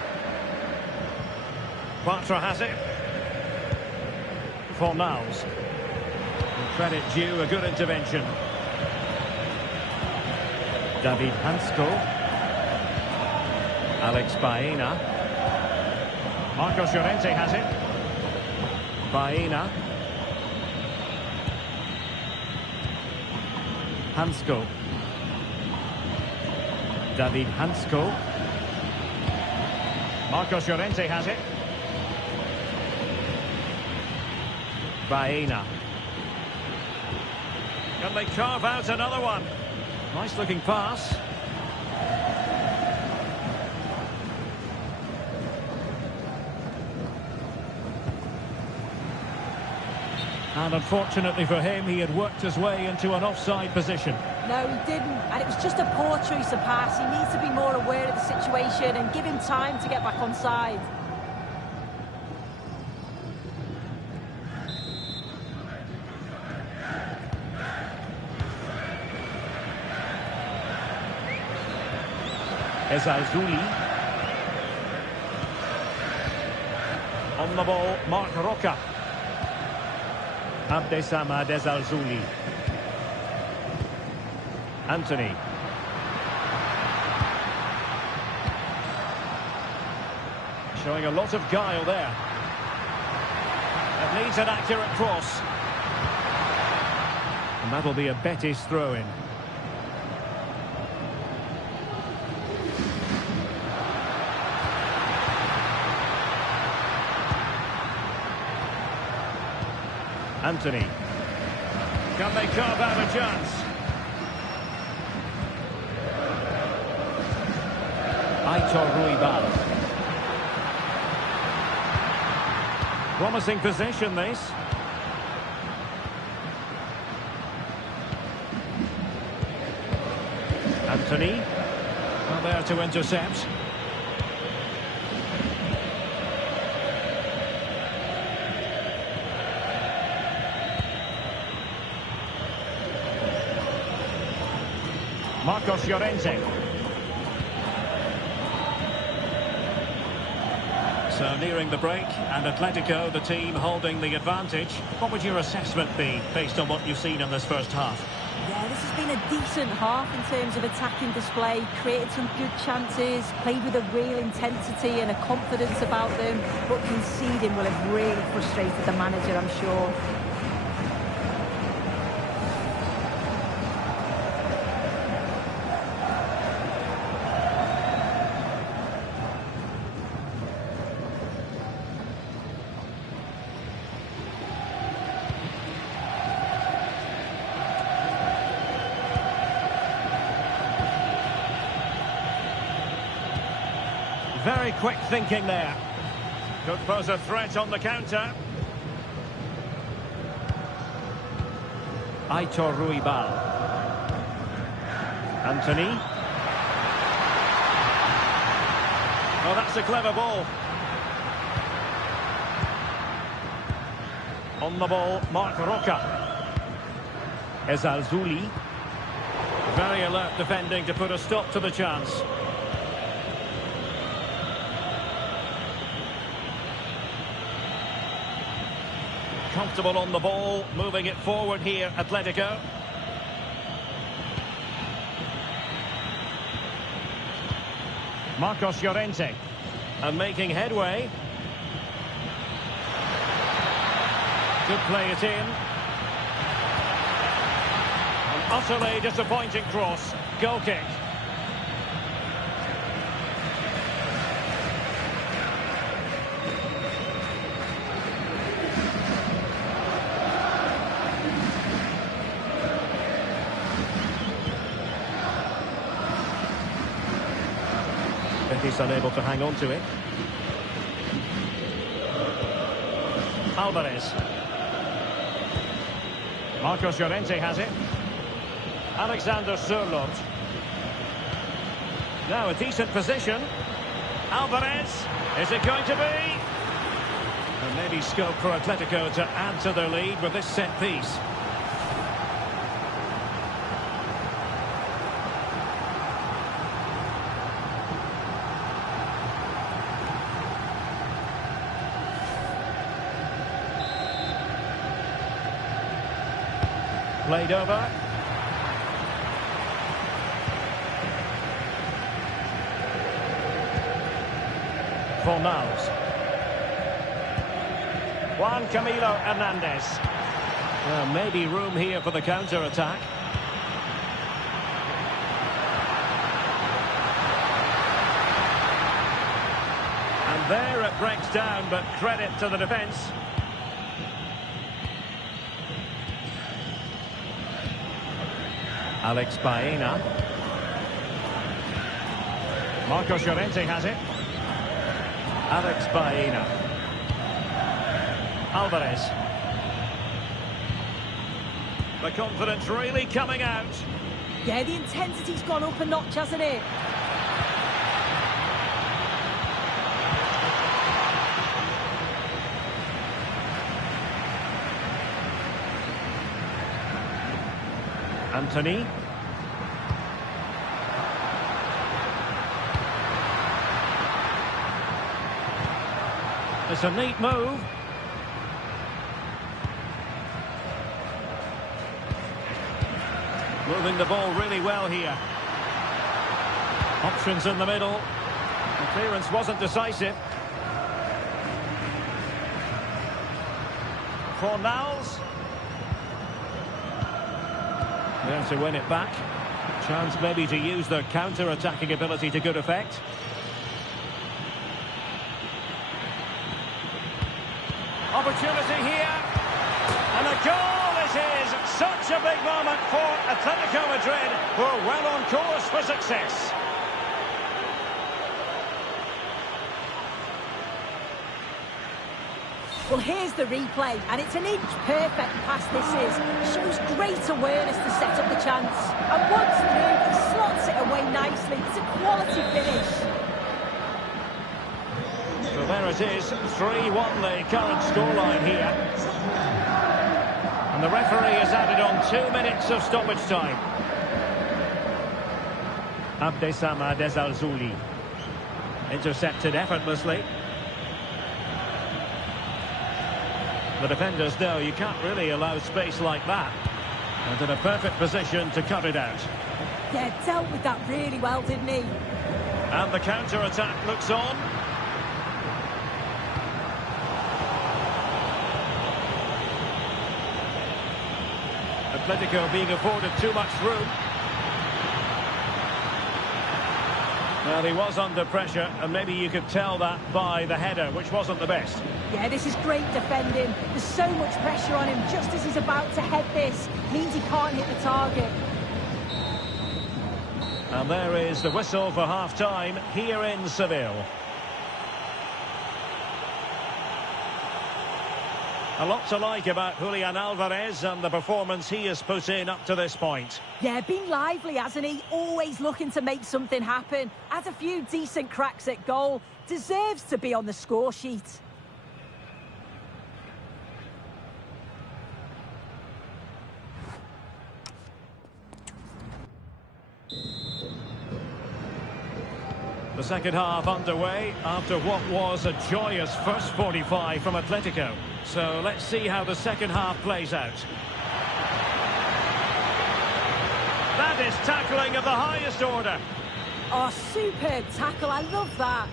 Quatra has it. Fornals. Credit due, a good intervention. David Hansko. Alex Baena. Marcos Llorente has it. Baena. Hansko. David Hansko. Marcos Llorente has it. Baena. Can they carve out another one? Nice looking pass. And unfortunately for him, he had worked his way into an offside position. No, he didn't. And it was just a poor choice of pass. He needs to be more aware of the situation and give him time to get back on side. Ezalzouli. On the ball, Marc Roca. Abdesamad Ezalzouli. Anthony. Showing a lot of guile there. That needs an accurate cross. And that'll be a Betis throw-in. Anthony. Can they carve out a chance? Aitor Ruibal. Promising position, this. Anthony. Not there to intercept. Marcos Llorente. So nearing the break, and Atletico, the team holding the advantage. What would your assessment be, based on what you've seen in this first half? Yeah, this has been a decent half in terms of attacking display. Created some good chances, played with a real intensity and a confidence about them. But conceding will have really frustrated the manager, I'm sure. Very quick thinking there. Could pose a threat on the counter. Aitor Ruibal. Anthony. Oh, that's a clever ball. On the ball, Marc Roca. Ezalzouli. Very alert defending to put a stop to the chance. Comfortable on the ball, moving it forward here, Atletico. Marcos Llorente. And making headway. Could play it in. An utterly disappointing cross. Goal kick. Betis unable to hang on to it. Alvarez. Marcos Llorente has it. Alexander Sørloth. Now a decent position. Alvarez. Is it going to be? And maybe scope for Atletico to add to their lead with this set piece. Played over. Fornals. Juan Camilo Hernandez. Well, maybe room here for the counter-attack. And there it breaks down, but credit to the defence. Alex Baena. Marcos Llorente has it. Alex Baena. Alvarez. The confidence really coming out. Yeah, the intensity's gone up a notch, hasn't it? Anthony. It's a neat move. Moving the ball really well here. Options in the middle. The clearance wasn't decisive. Fornals. There to win it back. Chance maybe to use their counter-attacking ability to good effect. Opportunity here. And a goal it is. Such a big moment for Atletico Madrid, who are well on course for success. Well, here's the replay, and it's an inch-perfect pass this is. Shows great awareness to set up the chance. And once through, he slots it away nicely. It's a quality finish. So there it is, 3-1 the current scoreline here. And the referee has added on 2 minutes of stoppage time. Abdesama Dezalzouli. Intercepted effortlessly. The defenders know you can't really allow space like that. And in a perfect position to cut it out. Yeah, dealt with that really well, didn't he? And the counter-attack looks on. Atletico being afforded too much room. Well, he was under pressure, and maybe you could tell that by the header, which wasn't the best. Yeah, this is great defending. There's so much pressure on him just as he's about to head this. Means he can't hit the target. And there is the whistle for half-time here in Seville. A lot to like about Julian Alvarez and the performance he has put in up to this point. Yeah, been lively, hasn't he? Always looking to make something happen. Had a few decent cracks at goal. Deserves to be on the score sheet. The second half underway after what was a joyous first 45 from Atletico. So let's see how the second half plays out. That is tackling of the highest order. Oh, superb tackle. I love that.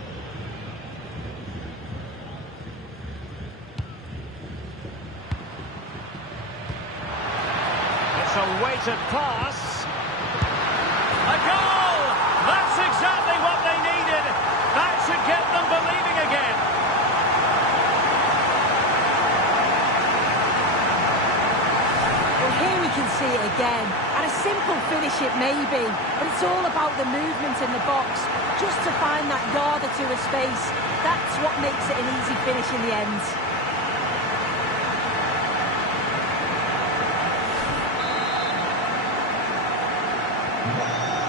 It's a weighted pass. A goal! That's exactly what they needed. That should get them believing again. Well, here we can see it again. And a simple finish it may be, but it's all about the movement in the box. Just to find that yard or two of space. That's what makes it an easy finish in the end.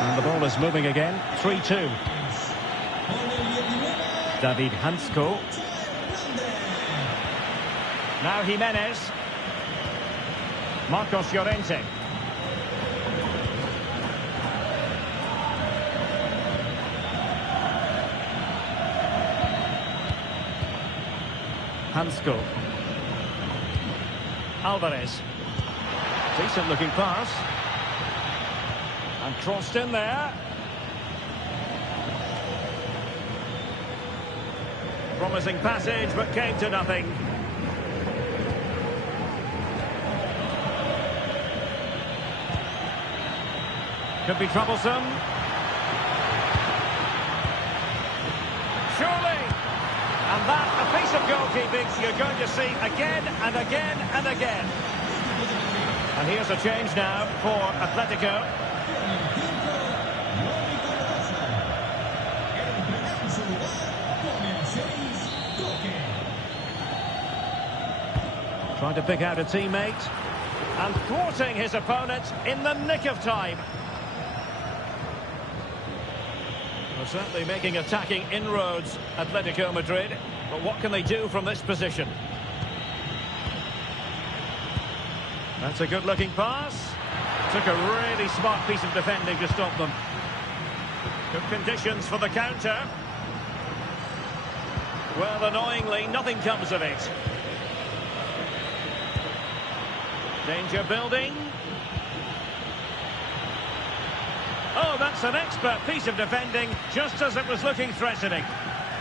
And the ball is moving again. 3-2. David Hansko. Now Jimenez. Marcos Llorente. Hansko. Alvarez. Decent looking pass. And crossed in there. Promising passage, but came to nothing. Could be troublesome. Surely. And that, a piece of goalkeeping you're going to see again and again and again. And here's a change now for Atletico. Trying to pick out a teammate. And thwarting his opponent in the nick of time. Well, certainly making attacking inroads, Atletico Madrid. But what can they do from this position? That's a good-looking pass. Took a really smart piece of defending to stop them. Good conditions for the counter. Well, annoyingly, nothing comes of it. Danger building. Oh, that's an expert piece of defending, just as it was looking threatening.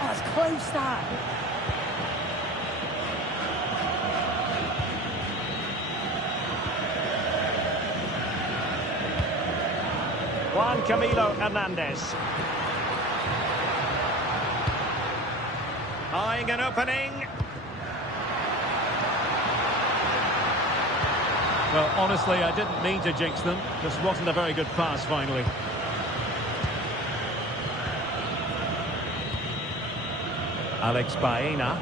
Oh, it's close, that. Juan Camilo Hernandez. Eyeing an opening. Well, honestly, I didn't mean to jinx them. This wasn't a very good pass, finally. Alex Baena.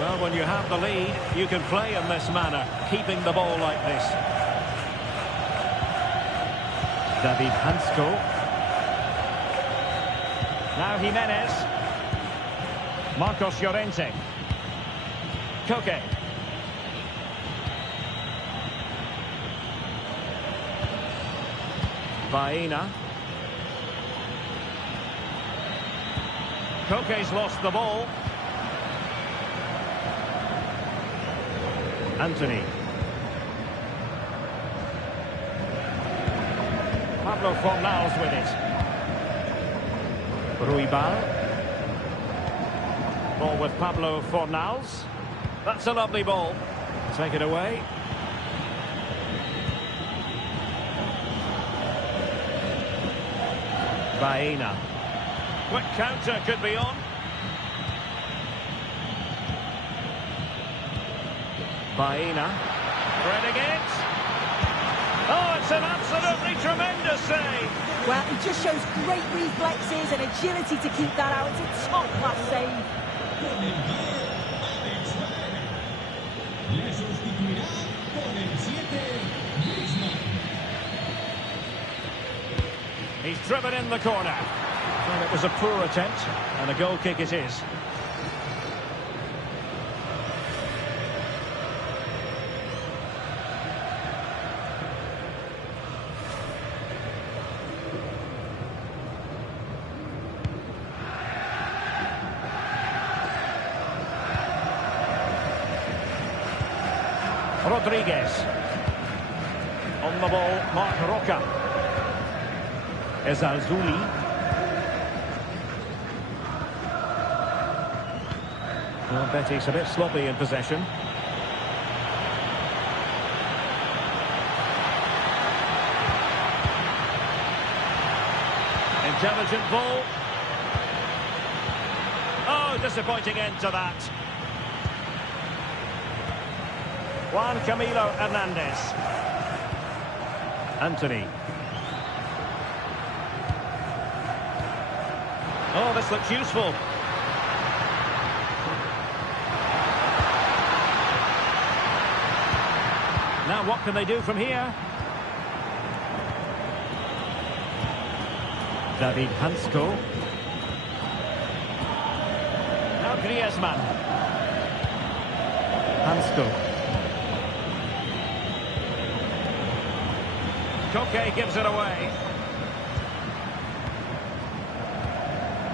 Well, when you have the lead, you can play in this manner, keeping the ball like this. David Hansko. Now Jimenez. Marcos Llorente. Koke. Baena. Koke's lost the ball. Anthony. Pablo Fornals with it. Ruibal. Ball with Pablo Fornals. That's a lovely ball. Take it away. Baena. Quick counter could be on. Baena. Threading it. Oh, it's an absolutely tremendous save. Well, it just shows great reflexes and agility to keep that out. It's a top-class save. He's driven in the corner. Well, it was a poor attempt, and a goal kick it is. Rodriguez. On the ball, Marc Roca. Ezalzouli. Well, Betis a bit sloppy in possession. Intelligent ball. Oh, disappointing end to that. Juan Camilo Hernandez. Anthony. Oh, this looks useful. Now what can they do from here? David Hansko. Now Griezmann. Hansko. Koke gives it away.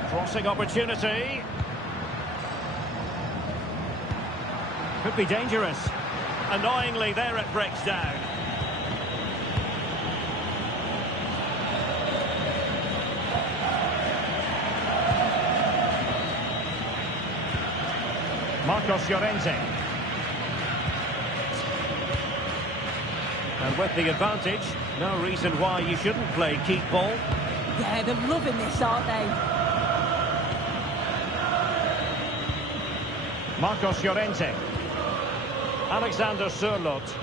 Crossing opportunity. Could be dangerous. Annoyingly, there it breaks down. Marcos Llorente. And with the advantage, no reason why you shouldn't play keep ball. Yeah, they're loving this, aren't they? Marcos Llorente. Alexander Sørloth.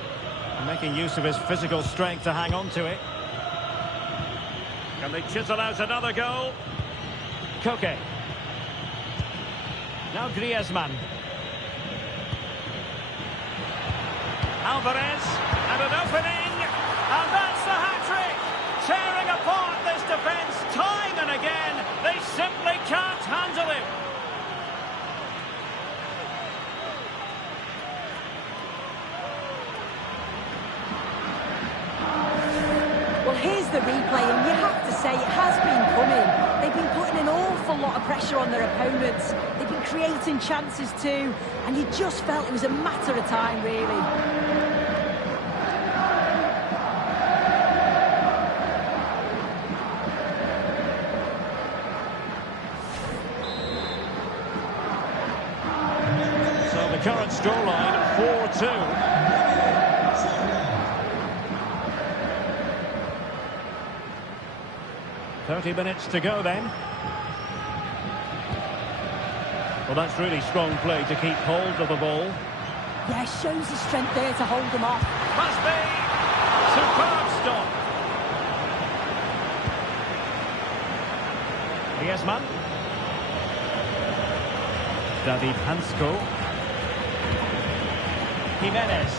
Making use of his physical strength to hang on to it. Can they chisel out another goal? Koke. Now Griezmann. Alvarez, and an opening, and that's the hat-trick! Tearing apart this defence time and again, they simply can't handle him! Well, here's the replay, and you have to say it has been coming. They've been putting an awful lot of pressure on their opponents. They've been creating chances too, and you just felt it was a matter of time, really. Current scoreline 4-2. .30 to go then. Well, that's really strong play to keep hold of the ball. Yeah, shows his strength there to hold them off. Must be! Superb stop. Griezmann. David Hansko. Jimenez.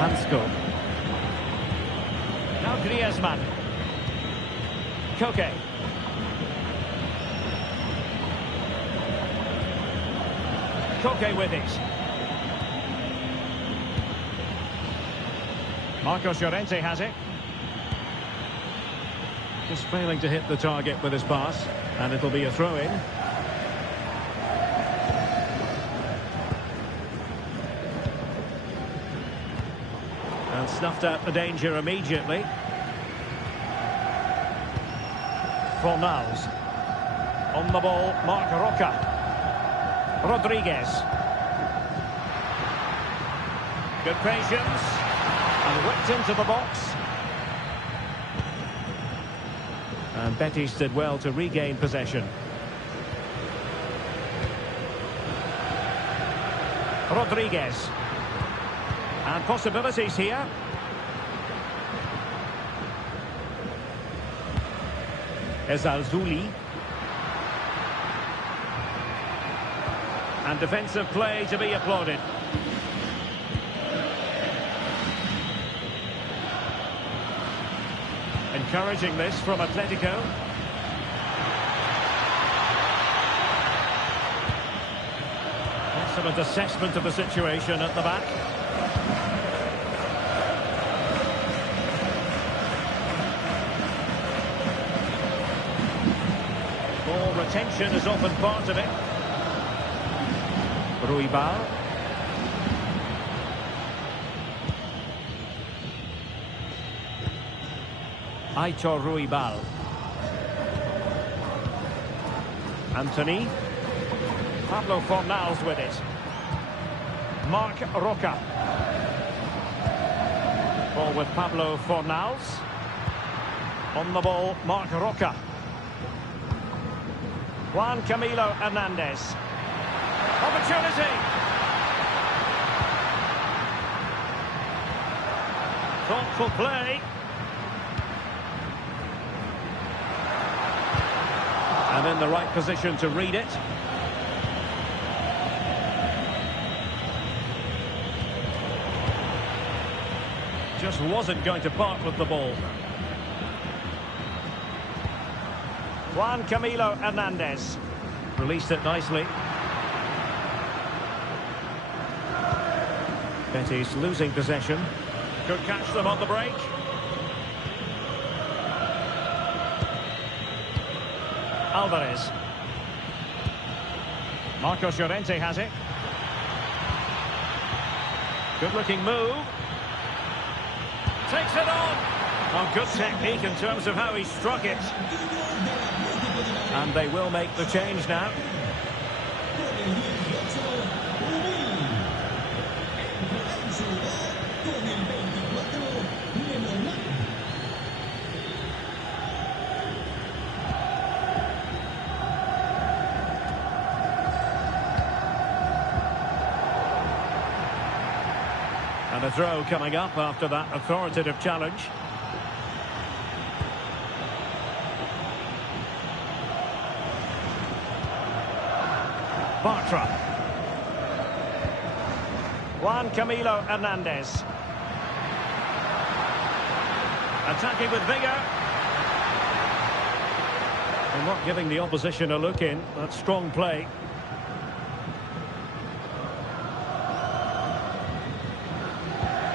Hansko. Now Griezmann. Koke. Koke with it. Marcos Llorente has it. Just failing to hit the target with his pass, and it'll be a throw-in. And snuffed out the danger immediately. Fornals. On the ball, Marc Roca. Rodriguez. Good patience. And whipped into the box. And Betis did well to regain possession. Rodriguez. And possibilities here. Ezalzouli. And defensive play to be applauded. Encouraging this from Atletico. Excellent assessment of the situation at the back. Ball retention is often part of it. Ruibal. Aitor Ruibal. Anthony. Pablo Fornals with it. Marc Roca. Ball with Pablo Fornals. On the ball, Marc Roca. Juan Camilo Hernandez. Opportunity! Thoughtful play. And in the right position to read it. Just wasn't going to part with the ball. Juan Camilo Hernandez. Released it nicely. Betis losing possession. Could catch them on the break. Alvarez. Marcos Llorente has it. Good looking move. Takes it on. Oh, good technique in terms of how he struck it. And they will make the change now. And a throw coming up after that authoritative challenge. Bartra. Juan Camilo Hernandez. Attacking with vigour. And not giving the opposition a look in. That's strong play.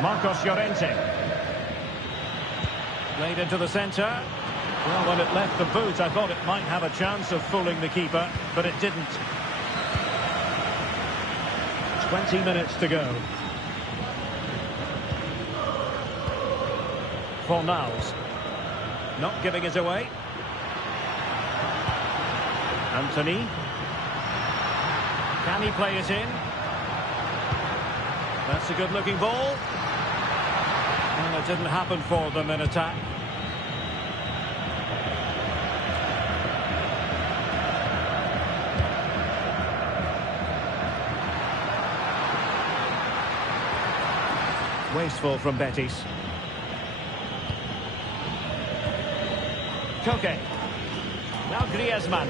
Marcos Llorente. Played into the centre. Well, when it left the boot, I thought it might have a chance of fooling the keeper, but it didn't. 20 minutes to go. Fornals. Not giving it away. Anthony. Can he play it in? That's a good-looking ball. And it didn't happen for them in attack. Wasteful from Betis. Koke. Now Griezmann.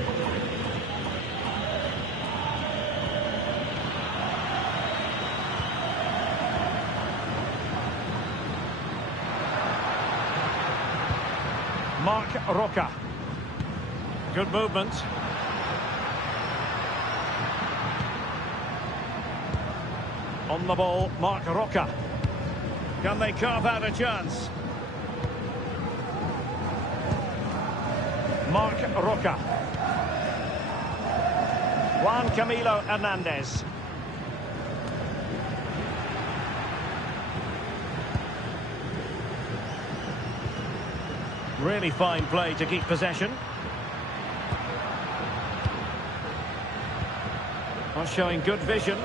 Marc Roca. Good movement. On the ball, Marc Roca. Can they carve out a chance? Marc Roca. Juan Camilo Hernandez. Really fine play to keep possession. Not showing good vision.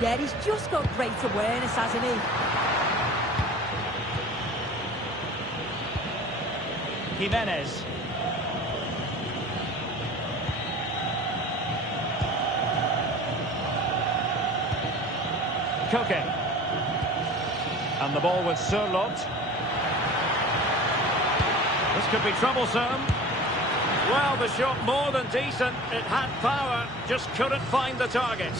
Yeah, he's just got great awareness, hasn't he? Jimenez. Koke. And the ball with Sørloth. This could be troublesome. Well, the shot more than decent. It had power, just couldn't find the target.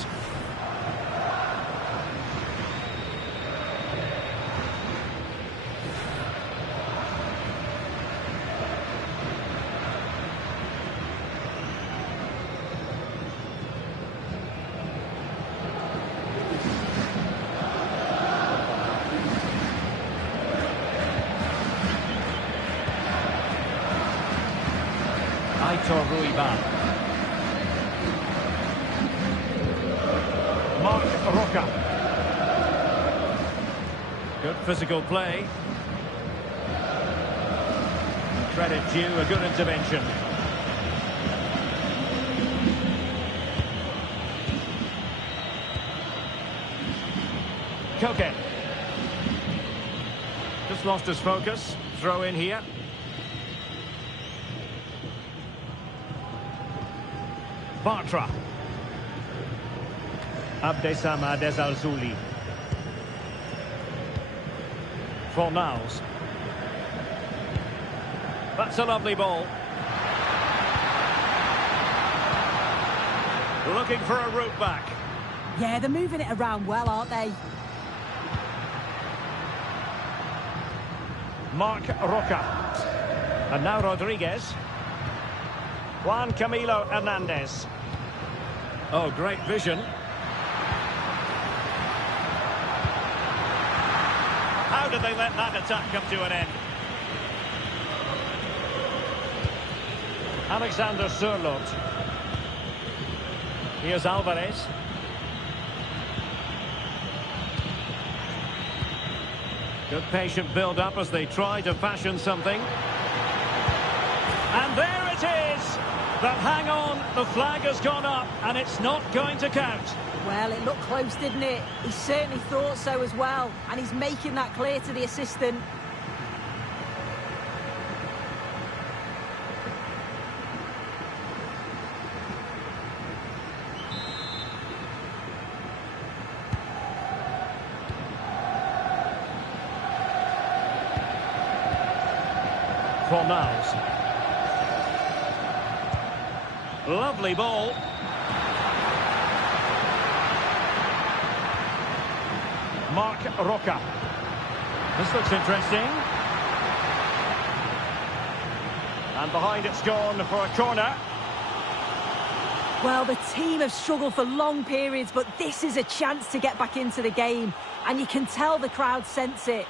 Aitor Ruibal. Marc Roca. Good physical play. Credit due, a good intervention. Coca. Just lost his focus. Throw in here. Bartra. Abdessamad Al-Zuli. Fornals. That's a lovely ball. Looking for a route back. Yeah, they're moving it around well, aren't they? Marc Roca. And now Rodriguez. Juan Camilo Hernandez. Oh, great vision. How did they let that attack come to an end? Alexander Sørloth. Here's Alvarez. Good patient build-up as they try to fashion something. And there it is! But hang on, the flag has gone up, and it's not going to count. Well, it looked close, didn't it? He certainly thought so as well, and he's making that clear to the assistant. Fornals. Lovely ball. Marc Roca. This looks interesting. And behind it's gone for a corner. Well, the team have struggled for long periods, but this is a chance to get back into the game. And you can tell the crowd sense it.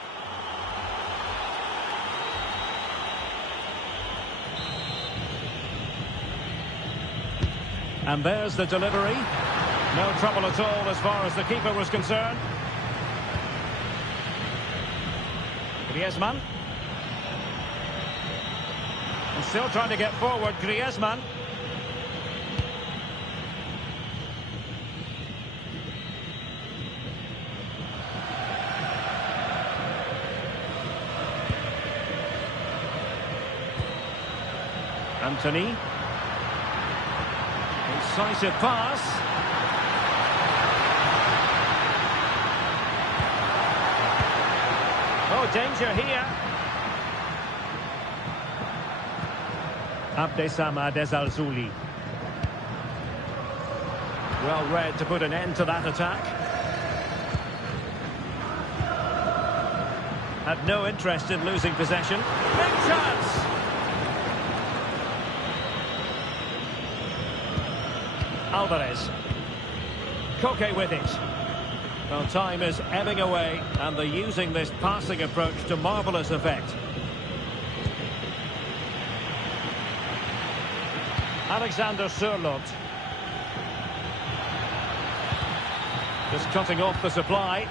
And there's the delivery. No trouble at all as far as the keeper was concerned. Griezmann. And still trying to get forward, Griezmann. Anthony. Incisive pass. Oh, danger here. Abdessamad Al-Zuli. Well read to put an end to that attack. Had no interest in losing possession. Big chance! Alvarez. Koke with it. Well, time is ebbing away, and they're using this passing approach to marvellous effect. Alexander Sørloth. Just cutting off the supply.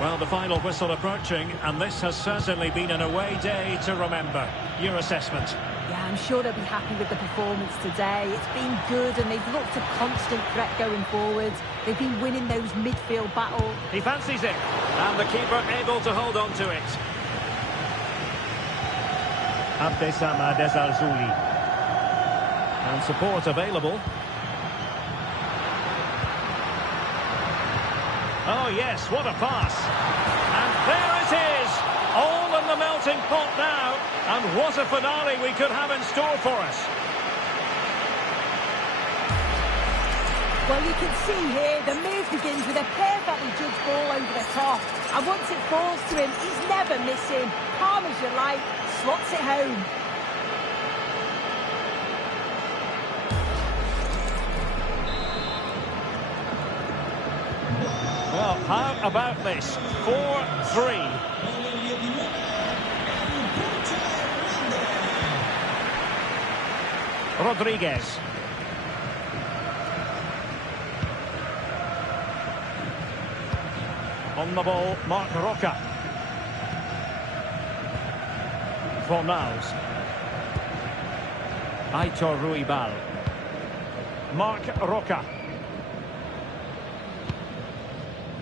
Well, the final whistle approaching, and this has certainly been an away day to remember. Your assessment? Yeah, I'm sure they'll be happy with the performance today. It's been good, and they've looked a constant threat going forward. They've been winning those midfield battles. He fancies it, and the keeper able to hold on to it. Abdessamad Al-Zuli. And support available. Oh yes, what a pass. And there it is, all in the melting pot now. And what a finale we could have in store for us. Well, you can see here, the move begins with a perfectly judged ball over the top. And once it falls to him, he's never missing. Calm as you like, slots it home. Well, how about this? 4-3. Rodriguez. On the ball, Marc Roca. Fornals. Aitor Ruibal. Marc Roca.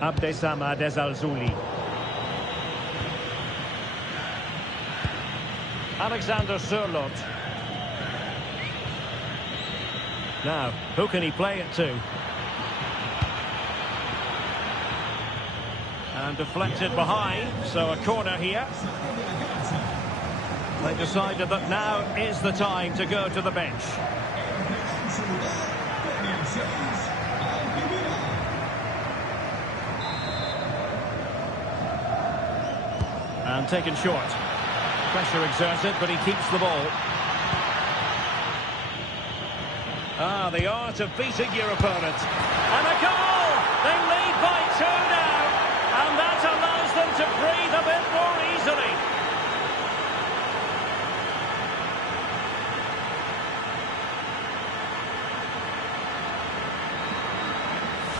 Abdesamad Ezalzouli. Alexander Sørloth. Now, who can he play it to? And deflected behind, so a corner here. They decided that now is the time to go to the bench. And taken short. Pressure exerted, but he keeps the ball. Ah, the art of beating your opponent. And a goal! They lead by 2 now. And that allows them to breathe a bit more easily.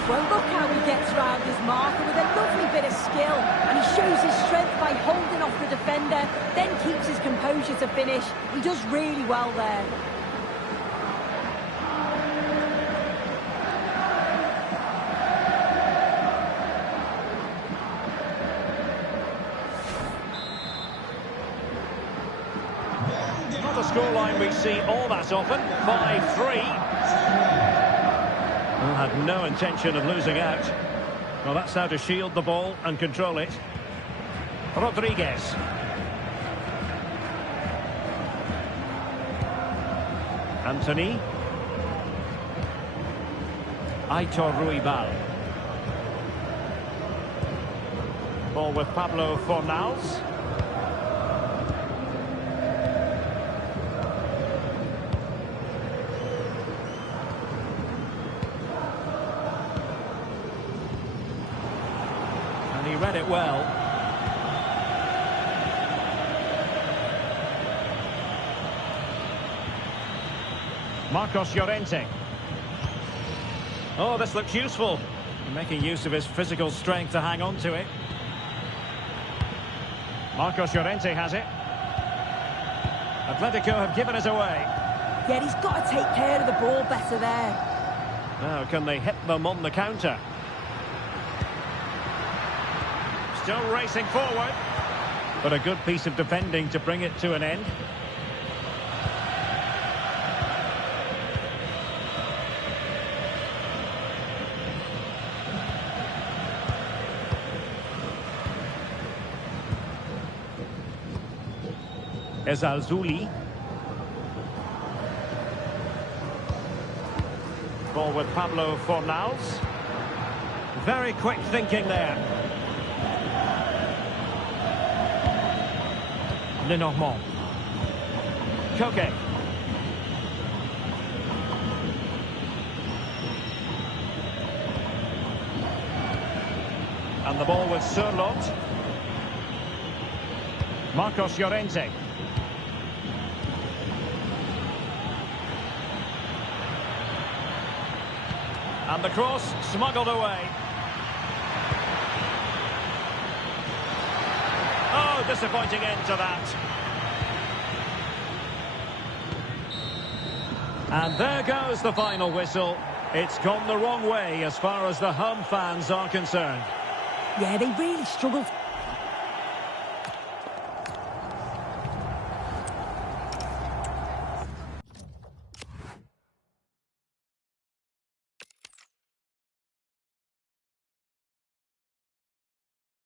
Well, look how he gets round his marker with a lovely bit of skill. And he shows his strength by holding off the defender, then keeps his composure to finish. He does really well there. Not a scoreline we see all that often. 5-3. Well, had no intention of losing out. Well, that's how to shield the ball and control it. Rodriguez. Anthony. Aitor Ruibal. Ball with Pablo Fornals. And he read it well. Marcos Llorente. Oh, this looks useful. Making use of his physical strength to hang on to it. Marcos Llorente has it. Atletico have given it away. Yeah, he's got to take care of the ball better there. Now, can they hit them on the counter? Still racing forward. But a good piece of defending to bring it to an end. Ezalzouli. Ball with Pablo Fornals. Very quick thinking there. Lenormand. Koke. And the ball with Sørloth. Marcos Llorente. And the cross smuggled away. Oh, disappointing end to that. And there goes the final whistle. It's gone the wrong way as far as the home fans are concerned. Yeah, they really struggled.